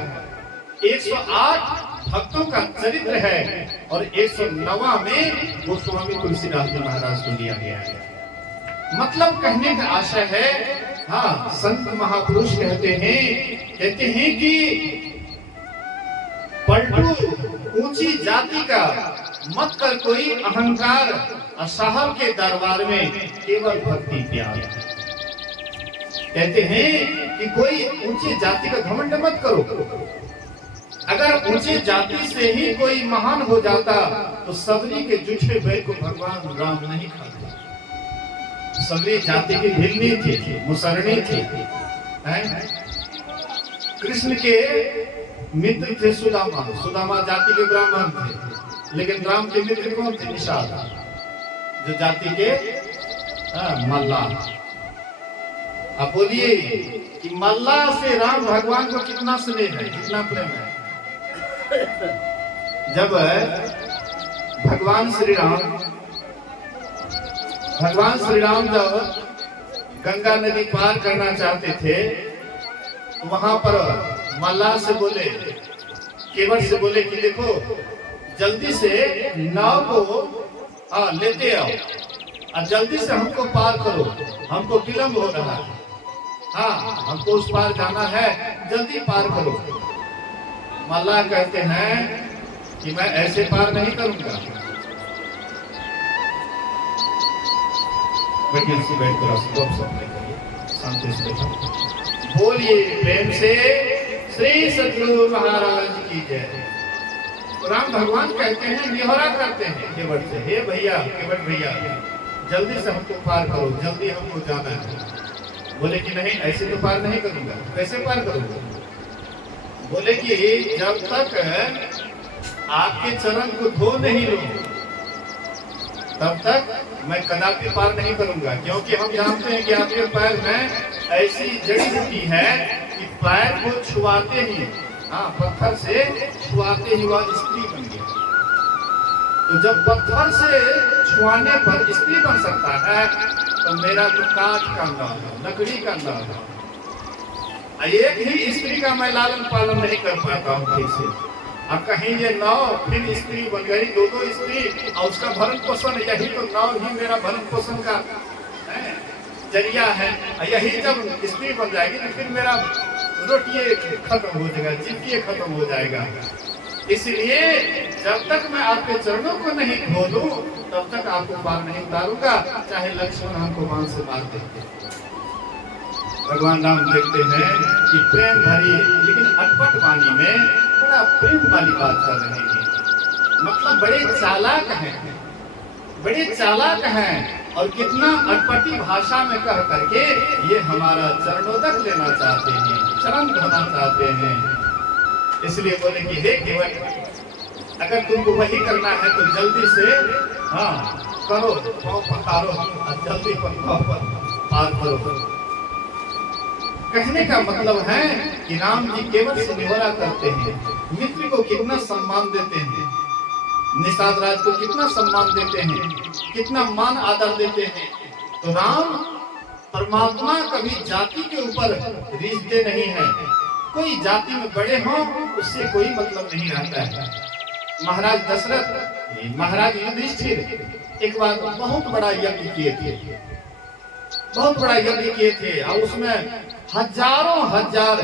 108 भक्तों का चरित्र है और 109वां में गोस्वामी तुलसीदास जी महाराज को लिया गया है। मतलब कहने का आशय है हाँ संत महापुरुष कहते हैं कि पलटू ऊंची जाति का मत कर कोई अहंकार, साहब के दरबार में केवल भक्ति प्यार। कहते हैं कि कोई ऊंची जाति का घमंड मत करो, अगर ऊंची जाति से ही कोई महान हो जाता तो सबरी के जूठे बैल को भगवान राम नहीं खाते। सबरी जाति की भिलनी थी, मुसरणी थी। कृष्ण के मित्र थे सुदामा, सुदामा जाति के ब्राह्मण थे, लेकिन राम के मित्र कौन थे? निषाद, जो जाति के मल्ला। अब बोलिए कि मल्ला से राम भगवान को कितना स्नेह है, कितना प्रेम है। जब भगवान श्री राम जब गंगा नदी पार करना चाहते थे तो वहां पर मल्ला से बोले, केवट से बोले कि देखो जल्दी से नाव को लेते आओ और जल्दी से हमको पार करो, हमको विलम्ब हो रहा है। हाँ, हमको उस पार जाना है, जल्दी पार करो। मल्लाह कहते हैं कि मैं ऐसे पार नहीं करूंगा। बैठिए, बैठ कर शांति से बोलिए प्रेम से श्री सतगुरु महाराज की जय। राम भगवान कहते हैं, निहोरा करते हैं केवट से, हे भैया, केवट भैया जल्दी से हमको पार करो, जल्दी हमको जाना है। बोले कि नहीं, ऐसे तो पार नहीं करूंगा। कैसे पार करूंगा? बोले कि जब तक आपके चरण को धो नहीं लो तब तक मैं कदापि पार नहीं करूंगा, क्योंकि हम जानते हैं कि आपके पैर में ऐसी जड़ी बूटी है कि पैर को छुआते ही, पत्थर से छुआते ही वह स्त्री बन गया। तो जब पत्थर से छुआने पर स्त्री बन सकता है तो मेरा तो काठ का नाम, लकड़ी का नाम, एक ही स्त्री का मैं लालन पालन नहीं कर पाता हूँ ठीक से। अब कहीं ये नाव फिर स्त्री बन गई, दो स्त्री और उसका भरण पोषण, यही तो नाव ही मेरा भरण पोषण का जरिया है। यही जब स्त्री बन जाएगी तो फिर मेरा रोटिए खत्म हो जाएगा, जिंदगी खत्म हो जाएगा। इसलिए जब तक मैं आपके चरणों को नहीं धो दूं तब तक आपको पार नहीं उतारूंगा, चाहे लक्ष्मण हमको बाण से मार देते। भगवान राम देखते हैं कि प्रेम भरी लेकिन अटपट वाणी में बड़ा प्रेम वाली बात कर रहे हैं, मतलब बड़े चालाक हैं, बड़े चालाक हैं और कितना अटपटी भाषा में कह करके ये हमारा चरणोदक लेना चाहते हैं, चरण धोना चाहते हैं। इसलिए बोले कि हे केवट, अगर तुमको वही करना है तो जल्दी से करो, पाँव पखारो और जल्दी पार करो। कहने का मतलब है कि राम जी केवट से निहोरा करते हैं, मित्र को कितना सम्मान देते हैं, निषाद राज को कितना सम्मान देते हैं, कितना मान आदर देते हैं। तो राम परमात्मा कभी जाति के ऊपर रिश्ते नहीं है, कोई जाति में बड़े हों उससे कोई मतलब नहीं रहता है। महाराज दशरथ, महाराज युधिष्ठिर एक बार बहुत बड़ा यज्ञ किए थे, बहुत बड़ा यज्ञ किए थे और उसमें हजारों हजार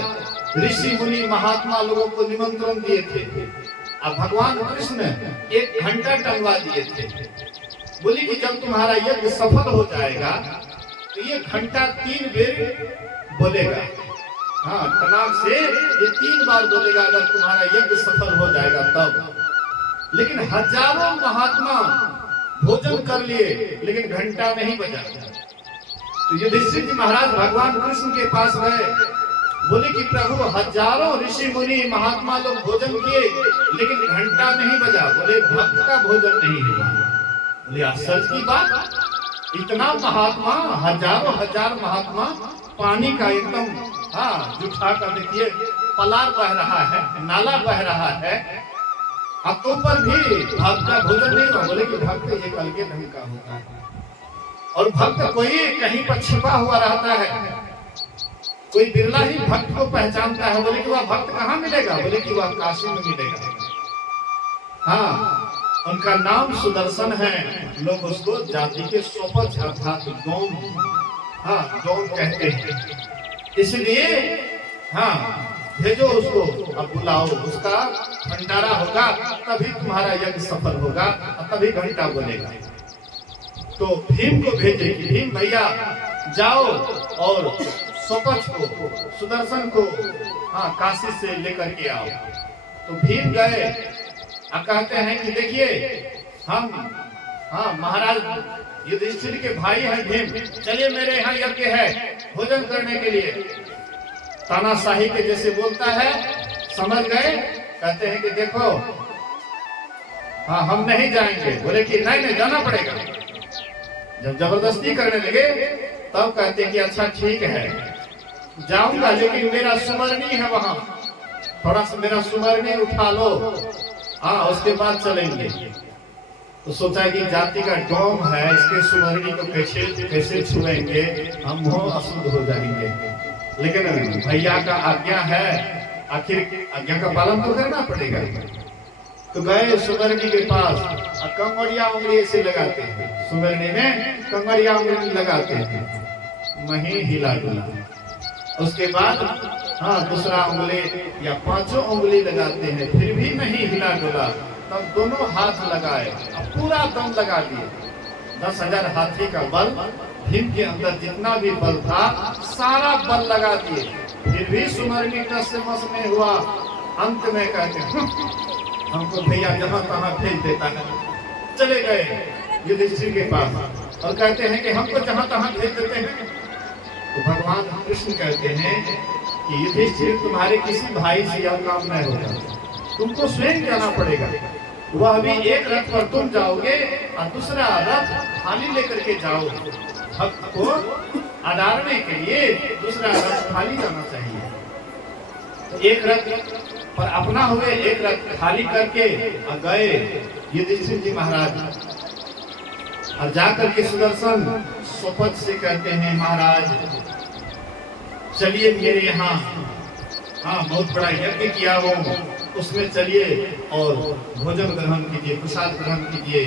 ऋषि मुनि महात्मा लोगों को निमंत्रण दिए थे। अब भगवान कृष्ण 1 घंटा टंगवा दिए थे। बोली कि जब तुम्हारा यज्ञ सफल हो जाएगा तो ये घंटा 3 बेर बोलेगा, टनाक से ये 3 बार बोलेगा अगर तुम्हारा यज्ञ सफल हो जाएगा तब। लेकिन हजारों महात्मा भोजन कर लिए लेकिन घंटा नहीं बजा। तो युधिष्ठिर जी महाराज भगवान कृष्ण के पास गए, बोले कि प्रभु हजारों ऋषि मुनि महात्मा लोग भोजन किए लेकिन घंटा नहीं बजा। बोले भक्त का भोजन नहीं हुआ। बोले आश्चर्य की बात, इतना महात्मा, हजारों हजार महात्मा, पानी का एकदम जुठा कर देखिए पलार बह रहा है, नाला बह रहा है, अब तो पर भी भक्त का भोजन नहीं हुआ। बोले कि भक्त एक अलग ढंग का होता है और भक्त कोई कहीं पर छिपा हुआ रहता है, कोई बिरला ही भक्त को पहचानता है। बोले कि वह भक्त कहाँ मिलेगा? बोले कि वह काशी में मिलेगा। उनका नाम सुदर्शन है, लोग उसको जाति के सोपच अर्थात गौन, गौन कहते हैं। इसलिए भेजो उसको, अब बुलाओ, उसका भंडारा होगा तभी तुम्हारा यज्ञ सफल होगा और तभी घंटा बोलेगा। तो भीम को भेजे कि भीम भैया जाओ और सोपच को, सुदर्शन को काशी से लेकर के आओ। तो भीम गए और कहते हैं कि देखिए हम महाराज युधिष्ठिर के भाई हैं भीम, चलिए मेरे यहाँ यज्ञ है भोजन करने के लिए। तानाशाही के जैसे बोलता है, समझ गए। कहते हैं कि देखो हम नहीं जाएंगे। बोले कि नहीं जाना पड़ेगा। जब जबरदस्ती करने लगे तब कहते कि अच्छा ठीक है जाऊंगा, लेकिन मेरा सुमरनी है वहां, थोड़ा सा मेरा सुमरनी उठा लो, उसके बाद चलेंगे। तो सोचा कि जाति का डोम है, इसके सुमरनी को कैसे छुएंगे, हम वो अशुद्ध हो जाएंगे। लेकिन भैया का आज्ञा है, आखिर आज्ञा का पालन तो करना पड़ेगा। तो गए सुमरनी के पास और कंगड़िया उंगली से लगाते हैं, सुमरनी में कंगड़िया उंगली लगाते हैं, वहीं हिला डुला। उसके बाद हाँ दूसरा उंगली या पांचों उंगली लगाते हैं, फिर भी नहीं हिला डुला, तब दोनों हाथ लगाए और पूरा दम लगा दिए। 10,000 हाथी का बल, भीम के अंदर जितना भी बल था सारा बल लगा दिए, फिर भी सुमरनी टस से मस नहीं हुआ। अंत में कहते हमको भैया जहां तहां भेज देता है। चले गए युधिष्ठिर के पास और कहते हैं कि हमको जहां तहां भेज देते हैं। तो भगवान कृष्ण कहते हैं कि युधिष्ठिर तुम्हारे किसी भाई से यह काम नहीं होगा, तुमको स्वयं जाना पड़ेगा। वह भी एक रथ पर तुम जाओगे और दूसरा रथ खाली लेकर के जाओ। भक्त को अडारने के लिए दूसरा रथ खाली जाना चाहिए। तो एक रथ पर अपना हुए, एक रथ खाली करके और गए युधिष्ठिर जी महाराज और जाकर के सुदर्शन सोपत से कहते हैं महाराज चलिए मेरे यहाँ, हाँ बहुत बड़ा यज्ञ किया हो, उसमें चलिए और भोजन ग्रहण कीजिए, प्रसाद ग्रहण कीजिए।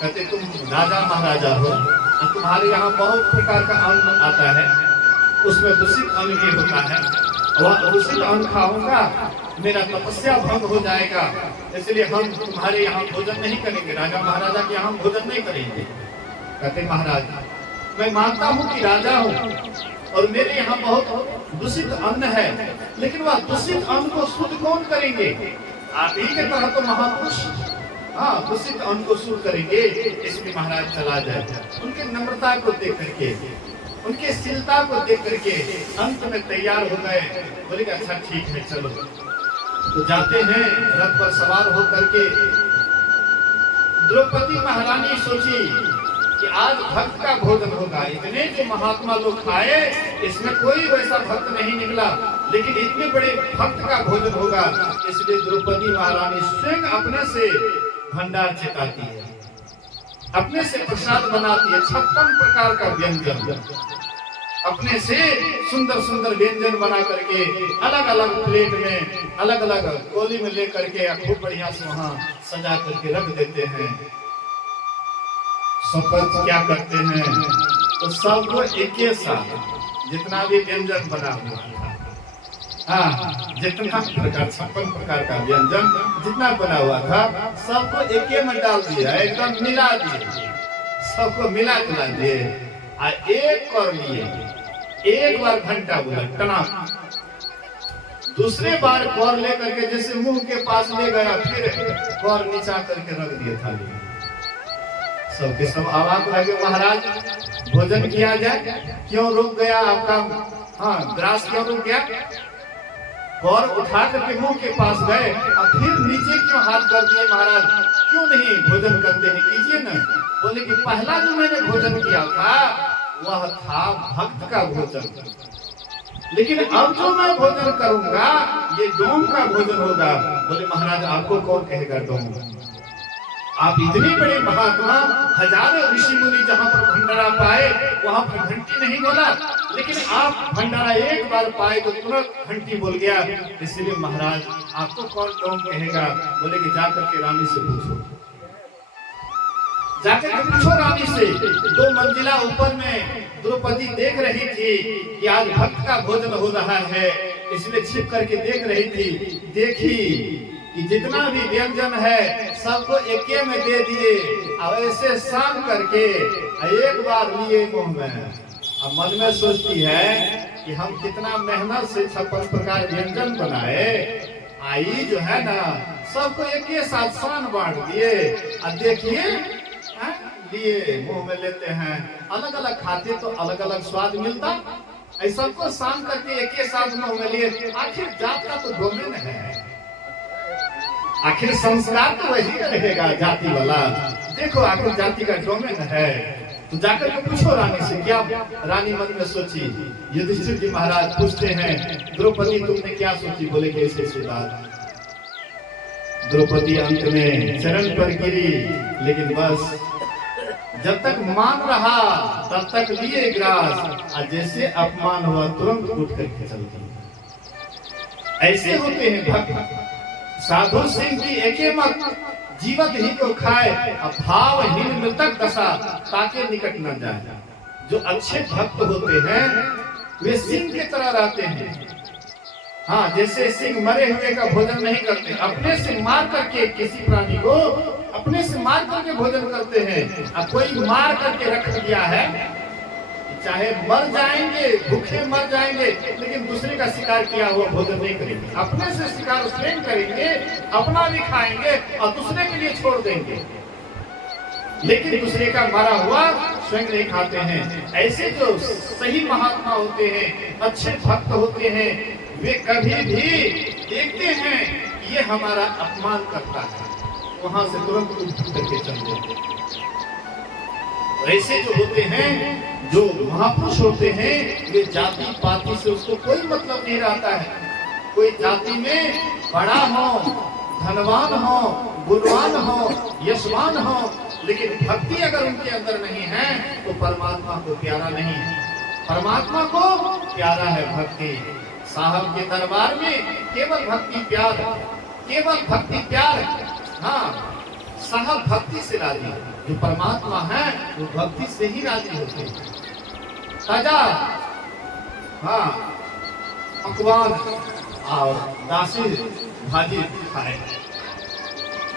कहते तुम राजा महाराजा हो और तुम्हारे यहाँ बहुत प्रकार का अन्न आता है, उसमें दूषित अन्न भी होता है, वह दूषित अन्न खाऊंगा मेरा तपस्या भंग हो जाएगा, इसलिए हम तुम्हारे यहाँ भोजन नहीं करेंगे, राजा महाराजा के यहाँ भोजन नहीं करेंगे। कहते महाराज मैं मानता हूँ कि राजा हूँ और मेरे यहाँ बहुत दूषित अन्न है, लेकिन वह दूषित अन्न को शुद्ध कौन करेंगे? आप ही के तरह तो महापुरुष हाँ दूषित अन्न को शुद्ध करेंगे। इसलिए महाराज चला जाए। उनके नम्रता को देख करके, उनके शीलता को देख करके अंत में तैयार हो गए। बोले अच्छा ठीक है चलो। तो जाते हैं रथ पर सवार होकर के। द्रौपदी महारानी सोची कि आज भक्त का भोजन होगा, इतने जो महात्मा लोग खाए इसमें कोई वैसा भक्त नहीं निकला, लेकिन इतने बड़े भक्त का भोजन होगा। इसलिए द्रौपदी महारानी स्वयं अपने से भंडार चिताती है, अपने से प्रसाद बनाती है, 56 प्रकार का व्यंजन अपने से सुंदर सुंदर व्यंजन बना करके अलग अलग प्लेट में अलग अलग कोली में लेकर के खूब बढ़िया से वहां सजा करके रख देते हैं। सरपंच क्या करते हैं तो सबको एक ही साथ जितना भी व्यंजन बना हुआ था, हाँ जितना प्रकार 56 प्रकार का व्यंजन जितना बना हुआ था सबको एक ही में डाल दिया, एकदम मिला दिए, सबको मिला दिला दिए। एक कर लिए, एक बार घंटा बोला टना, दूसरे बार कौर लेकर के जैसे मुंह के पास ले गया, फिर कौर नीचा करके रख दिया थाली। सबके सब आवाज लगे महाराज भोजन किया जाए, क्यों रुक गया आपका हाँ ग्रास क्यों रुक गया? कौर उठा करके मुंह के पास गए और फिर नीचे क्यों हाथ कर दिए महाराज, क्यों नहीं भोजन करते हैं, कीजिए ना। बोले कि पहला जो मैंने भोजन किया था वह था भक्त का भोजन, लेकिन अब जो मैं भोजन करूंगा ये डोम का भोजन होगा। बोले महाराज आपको कौन कहेगा डोम? आप इतने बड़े महात्मा, हजारों ऋषि मुनि जहाँ पर भंडारा पाए वहां पर घंटी नहीं बोला, लेकिन आप भंडारा एक बार पाए तो तुरंत घंटी बोल गया। इसलिए महाराज आपको कौन डोम कहेगा? बोले कि जाकर के रानी से पूछो, जाकर के पूछो रानी से। 2 मंजिला ऊपर में द्रौपदी देख रही थी कि आज भक्त का भोजन हो रहा है, इसलिए छिप करके देख रही थी। देखी कि जितना भी व्यंजन है सबको एक में दे दिए और ऐसे शाम करके एक बार लिए मुंह में। अब मन में सोचती है कि हम कितना मेहनत से 56 प्रकार व्यंजन बनाए, आई जो है ना सबको एक साथ शान बांट दिए। अब देखिए लिए मुंह में लेते हैं, अलग अलग खाते तो अलग अलग स्वाद मिलता, ऐसा को शाम करके एक साथ मुंह में लिए। आखिर जात का तो डोमेन है, आखिर संस्कार तो वही रहेगा जाति वाला। देखो आखिर जाति का डोमेन है, तो जाकर के पूछो रानी से। क्या रानी मन में सोची? युधिष्ठिर जी महाराज पूछते हैं द्रौपदी तुमने क्या सोची? बोले कि ऐसे बात। द्रौपदी अंत में चरण पर गिरी, लेकिन बस जब तक मान रहा तब तक लिए ग्रास, और जैसे अपमान हुआ तुरंत उठ करके चलती। ऐसे होते हैं भक्त, साधु सिंह की एके मत, जीवत ही को खाए, भावहीन मृतक दशा ताके निकट न जाए। जो अच्छे भक्त होते हैं वे सिंह की तरह रहते हैं। हाँ, जैसे सिंह मरे हुए का भोजन नहीं करते, अपने से मार करके किसी प्राणी को अपने से मार करके भोजन करते हैं। अब कोई मार करके रख दिया है, चाहे मर जाएंगे, भूखे मर जाएंगे, लेकिन दूसरे का शिकार किया हुआ भोजन नहीं करेंगे। अपने से शिकार स्वयं करेंगे, अपना भी खाएंगे और दूसरे के लिए छोड़ देंगे, लेकिन दूसरे का मरा हुआ स्वयं नहीं खाते हैं। ऐसे जो सही महात्मा होते हैं, अच्छे भक्त होते हैं, वे कभी भी देखते हैं ये हमारा अपमान करता है, वहां से तुरंत उठ करके चल देते हैं। ऐसे जो होते हैं, जो महापुरुष होते हैं, वे जाति पाति से उसको कोई मतलब नहीं रहता है। कोई जाति में बड़ा हो, धनवान हो, गुणवान हो, यशवान हो, लेकिन भक्ति अगर उनके अंदर नहीं है तो परमात्मा को प्यारा नहीं है। परमात्मा को प्यारा है भक्ति। साहब के दरबार में केवल भक्ति प्यार, केवल भक्ति प्यार। हाँ, साहब भक्ति से राजी, जो परमात्मा है वो भक्ति से ही राजी होते हैं। ताजा हाँ पकवान और दासी भाजी खाए।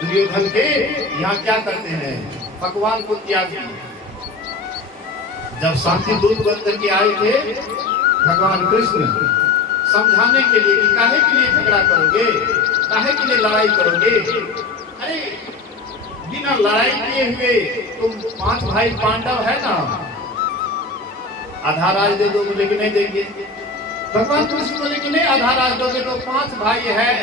दुर्योधन के यहाँ क्या करते हैं, पकवान को त्याग दिए। जब शांति दूत बन करके आए थे भगवान कृष्ण समझाने के लिए कि काहे के लिए झगड़ा करोगे, काहे के लिए लड़ाई करोगे। अरे बिना लड़ाई किए हुए तुम 5 भाई पांडव है ना, आधा राज दे दो, बोले कि नहीं देंगे। भगवान कृष्ण बोले कि नहीं आधा राज दोगे तो 5 भाई है,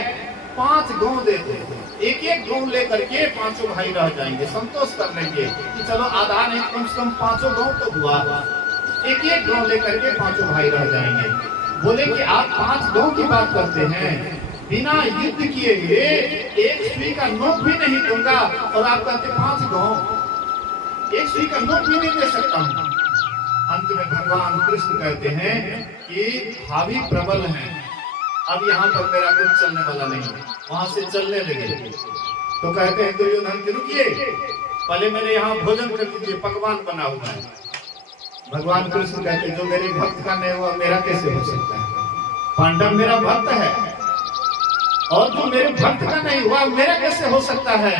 5 गांव दे दो, एक एक गांव लेकर के 5 भाई रह जाएंगे, संतोष कर लेंगे कि चलो आधा नहीं कम से कम 5 गांव तो हुआ। एक एक गांव लेकर के 5 भाई रह जाएंगे। बोले कि आप 5 गांव की बात करते हैं, बिना युद्ध किए हुए एक सुई का नोक भी नहीं दूंगा, और आप कहते 5 गांव, एक सुई का नोक भी नहीं दे सकता हूं। अंत में भगवान कृष्ण कहते हैं कि भावी प्रबल हैं, अब यहाँ पर मेरा कुछ चलने वाला नहीं। वहां से चलने लगे तो कहते हैं दुर्योधन के रुकिए, पहले मेरे यहाँ भोजन कर दीजिए, पकवान बना हुआ है। भगवान कृष्ण कहते जो मेरे भक्त का नहीं हुआ मेरा कैसे हो सकता है। पांडव मेरा भक्त है और जो मेरे भक्त का नहीं हुआ मेरा कैसे हो सकता है।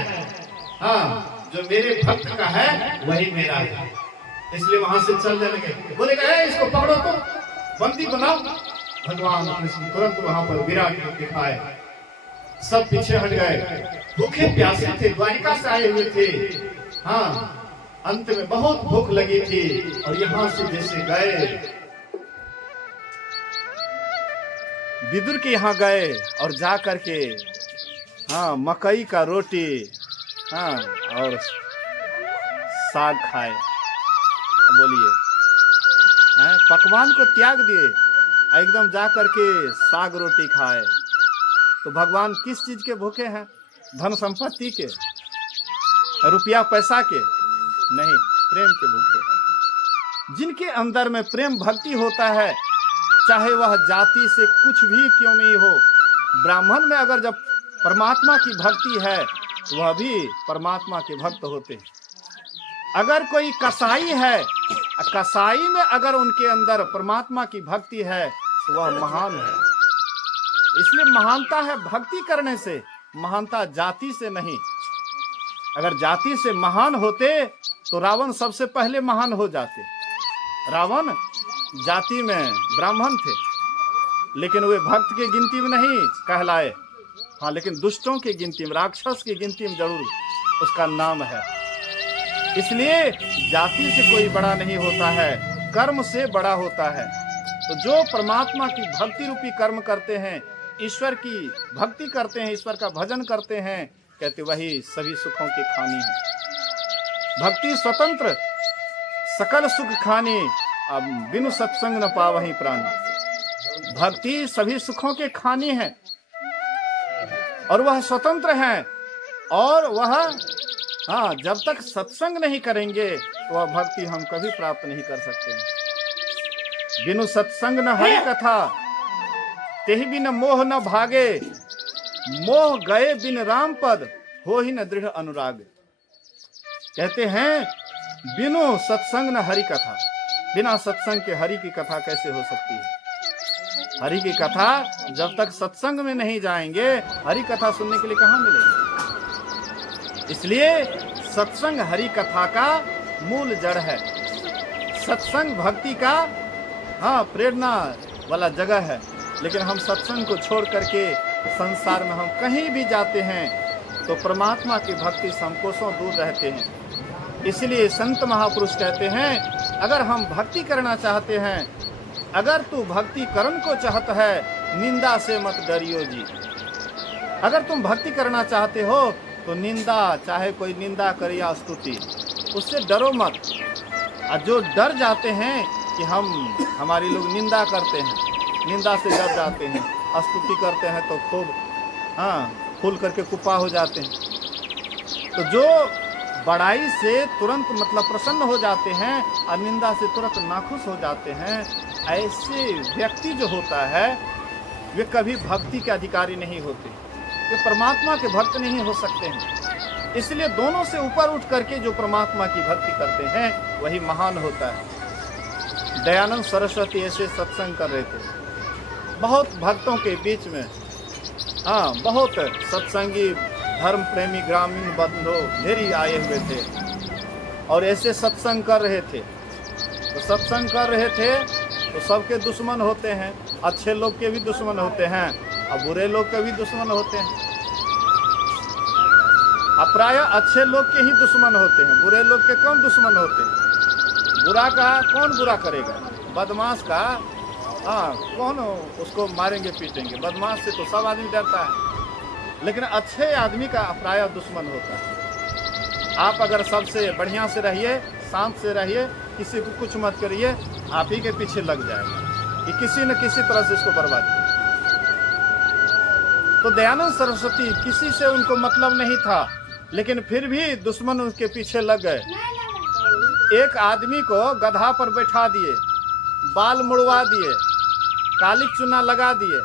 हाँ, जो मेरे भक्त का है वही मेरा है। इसलिए वहां से चलने लगे। बोले गए इसको पकड़ो तो बंदी बनाओ। भगवान कृष्ण तुरंत वहां पर विराट रूप दिखाए, सब पीछे हट गए। भूखे प्यासे थे, द्वारिका से आए हुए थे। हाँ, अंत में बहुत भूख लगी थी और यहां से जैसे गए विदुर के यहाँ गए और जा करके हाँ मकई का रोटी हाँ और साग खाए। बोलिए पकवान को त्याग दिए, एकदम जा करके साग रोटी खाए। तो भगवान किस चीज के भूखे हैं? धन संपत्ति के, रुपया पैसा के नहीं, प्रेम के भूखे। जिनके अंदर में प्रेम भक्ति होता है, चाहे वह जाति से कुछ भी क्यों नहीं हो। ब्राह्मण में अगर जब परमात्मा की भक्ति है तो वह भी परमात्मा के भक्त होते हैं। अगर कोई कसाई है, कसाई में अगर उनके अंदर परमात्मा की भक्ति है तो वह महान है। इसलिए महानता है भक्ति करने से, महानता जाति से नहीं। अगर जाति से महान होते तो रावण सबसे पहले महान हो जाते। रावण जाति में ब्राह्मण थे, लेकिन वे भक्त की गिनती में नहीं कहलाए। हाँ, लेकिन दुष्टों की गिनती में, राक्षस की गिनती में जरूर उसका नाम है। इसलिए जाति से कोई बड़ा नहीं होता है, कर्म से बड़ा होता है। तो जो परमात्मा की भक्ति रूपी कर्म करते हैं, ईश्वर की भक्ति करते हैं, ईश्वर का भजन करते हैं, कहते वही सभी सुखों की खानी है। भक्ति स्वतंत्र सकल सुख खानी, अब बिनु सत्संग न पावहि प्राणी। भक्ति सभी सुखों के खानी है और वह स्वतंत्र है। और वह हाँ, जब तक सत्संग नहीं करेंगे तो वह भक्ति हम कभी प्राप्त नहीं कर सकते। बिनु सत्संग न हरि कथा, तेहि बिन मोह न भागे। मोह गए बिन राम पद हो ही न दृढ़ अनुराग। कहते हैं बिनु सत्संग न हरि कथा, बिना सत्संग के हरि की कथा कैसे हो सकती है। हरि की कथा जब तक सत्संग में नहीं जाएंगे, हरि कथा सुनने के लिए कहां मिलेगी। इसलिए सत्संग हरि कथा का मूल जड़ है। सत्संग भक्ति का प्रेरणा वाला जगह है। लेकिन हम सत्संग को छोड़ करके संसार में हम कहीं भी जाते हैं तो परमात्मा की भक्ति से हम कोसों दूर रहते हैं। इसलिए संत महापुरुष कहते हैं, अगर हम भक्ति करना चाहते हैं, अगर तू भक्ति करन को चाहता है, निंदा से मत डरियो जी। अगर तुम भक्ति करना चाहते हो तो निंदा, चाहे कोई निंदा करे या स्तुति, उससे डरो मत। और जो डर जाते हैं कि हमारी लोग निंदा करते हैं, निंदा से डर जाते हैं, स्तुति करते हैं तो खूब फूल करके कुपा हो जाते हैं। तो जो बड़ाई से तुरंत मतलब प्रसन्न हो जाते हैं और निंदा से तुरंत नाखुश हो जाते हैं, ऐसे व्यक्ति जो होता है वे कभी भक्ति के अधिकारी नहीं होते, वे परमात्मा के भक्त नहीं हो सकते हैं। इसलिए दोनों से ऊपर उठ करके जो परमात्मा की भक्ति करते हैं वही महान होता है। दयानंद सरस्वती ऐसे सत्संग कर रहे थे, बहुत भक्तों के बीच में, बहुत सत्संगी धर्म प्रेमी ग्रामीण बंधु ढेरी आए हुए थे और ऐसे सत्संग कर रहे थे। तो सत्संग कर रहे थे तो सबके दुश्मन होते हैं, अच्छे लोग के भी दुश्मन होते हैं और बुरे लोग के भी दुश्मन होते हैं। अब प्राय अच्छे लोग के ही दुश्मन होते हैं, बुरे लोग के कौन दुश्मन होते हैं। बुरा का कौन बुरा करेगा, बदमाश का कौन उसको मारेंगे पीटेंगे। बदमाश से तो सब आदमी डरता है, लेकिन अच्छे आदमी का प्राय दुश्मन होता है। आप अगर सबसे बढ़िया से रहिए, शांत से रहिए, किसी को कुछ मत करिए, आप ही के पीछे लग जाएगा कि किसी न किसी तरह से इसको बर्बाद किया। तो दयानंद सरस्वती किसी से उनको मतलब नहीं था, लेकिन फिर भी दुश्मन उनके पीछे लग गए। एक आदमी को गधा पर बैठा दिए, बाल मुड़वा दिए, काली चूना लगा दिए,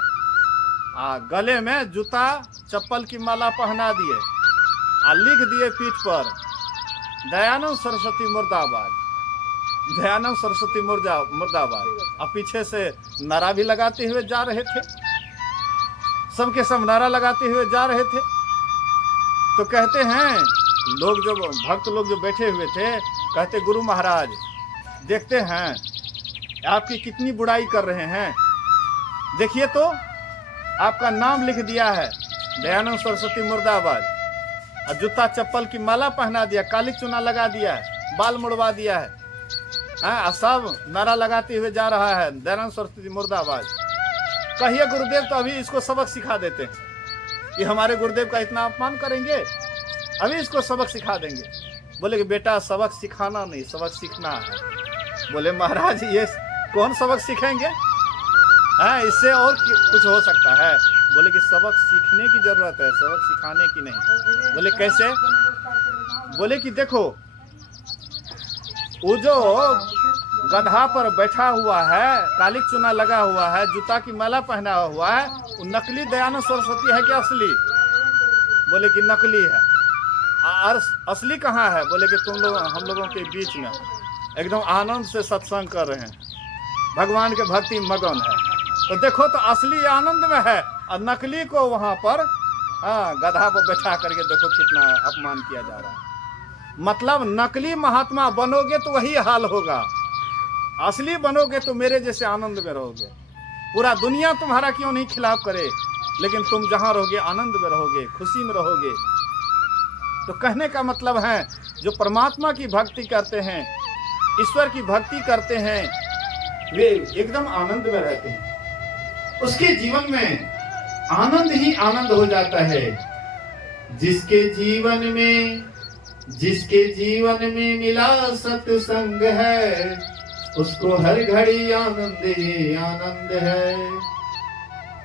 गले में जूता चप्पल की माला पहना दिए, लिख दिए पीठ पर, दयानंद सरस्वती मुर्दाबाद, दयानंद सरस्वती मुर्दाबाद। अब पीछे से नारा भी लगाते हुए जा रहे थे, सबके सब नारा लगाते हुए जा रहे थे। तो कहते हैं लोग, जो भक्त लोग जो बैठे हुए थे, कहते गुरु महाराज देखते हैं आपकी कितनी बुराई कर रहे हैं, देखिए तो आपका नाम लिख दिया है दयानंद सरस्वती मुर्दाबाद, और जूता चप्पल की माला पहना दिया, काली चूना लगा दिया है, बाल मुड़वा दिया है, सब नारा लगाते हुए जा रहा है दयानंद सरस्वती मुर्दाबाद। कहिए गुरुदेव तो अभी इसको सबक सिखा देते हैं, कि हमारे गुरुदेव का इतना अपमान करेंगे, अभी इसको सबक सिखा देंगे। बोले कि बेटा सबक सिखाना नहीं, सबक सीखना है। बोले महाराज ये कौन सबक सीखेंगे, इससे और कुछ हो सकता है। बोले कि सबक सीखने की जरूरत है, सबक सिखाने की नहीं। बोले कैसे? बोले कि देखो वो जो गधा पर बैठा हुआ है, काली चूना लगा हुआ है, जूता की माला पहना हुआ है, वो नकली दयानंद सरस्वती है कि असली? बोले कि नकली है। असली कहाँ है? बोले कि तुम लोग हम लोगों के बीच में एकदम आनंद से सत्संग कर रहे हैं, भगवान के भक्ति मगन है। तो देखो तो असली आनंद में है, और नकली को वहां पर गधा पर बैठा करके देखो कितना अपमान किया जा रहा है। मतलब नकली महात्मा बनोगे तो वही हाल होगा, असली बनोगे तो मेरे जैसे आनंद में रहोगे। पूरा दुनिया तुम्हारा क्यों नहीं खिलाफ करे, लेकिन तुम जहां रहोगे आनंद में रहोगे, खुशी में रहोगे। तो कहने का मतलब है जो परमात्मा की भक्ति करते हैं, ईश्वर की भक्ति करते हैं, वे एकदम आनंद में रहते हैं। उसके जीवन में आनंद ही आनंद हो जाता है। जिसके जीवन में मिला सत्संग है, उसको हर घड़ी आनंद ही आनंद है।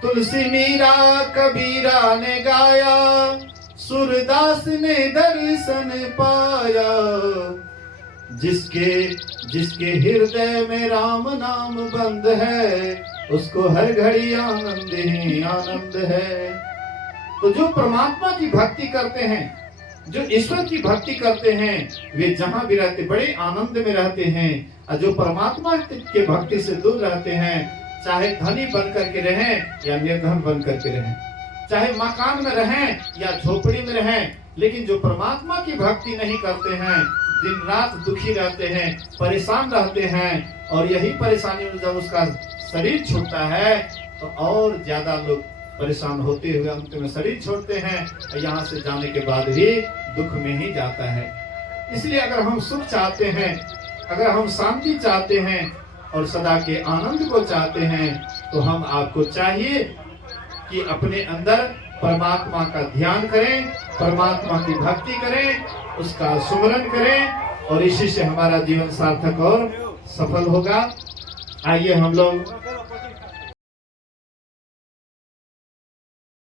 तुलसी मीरा कबीरा ने गाया, सूरदास ने दर्शन पाया। जिसके हृदय में राम नाम बंद है, उसको हर घड़ी आनंद ही आनंद है। तो जो परमात्मा की भक्ति करते हैं, जो ईश्वर की भक्ति करते हैं, वे जहां भी रहते बड़े आनंद में रहते हैं। और जो परमात्मा के भक्ति से दूर रहते हैं, चाहे धनी बन करके रहें या निर्धन बन करके रहें, चाहे मकान में रहें या झोपड़ी में रहें, लेकिन जो परमात्मा की भक्ति नहीं करते हैं, दिन रात दुखी रहते हैं, परेशान रहते हैं। और यही परेशानी में जब उसका शरीर छूटता है तो और ज्यादा लोग परेशान होते हुए अंत में शरीर छोड़ते हैं, और यहाँ से जाने के बाद भी दुख में ही जाता है। इसलिए अगर हम सुख चाहते हैं, अगर हम शांति चाहते हैं और सदा के आनंद को चाहते हैं, तो हम आपको चाहिए कि अपने अंदर परमात्मा का ध्यान करें, परमात्मा की भक्ति करें, उसका सुमरन करें, और इसी से हमारा जीवन सार्थक और सफल होगा। आइए हम लोग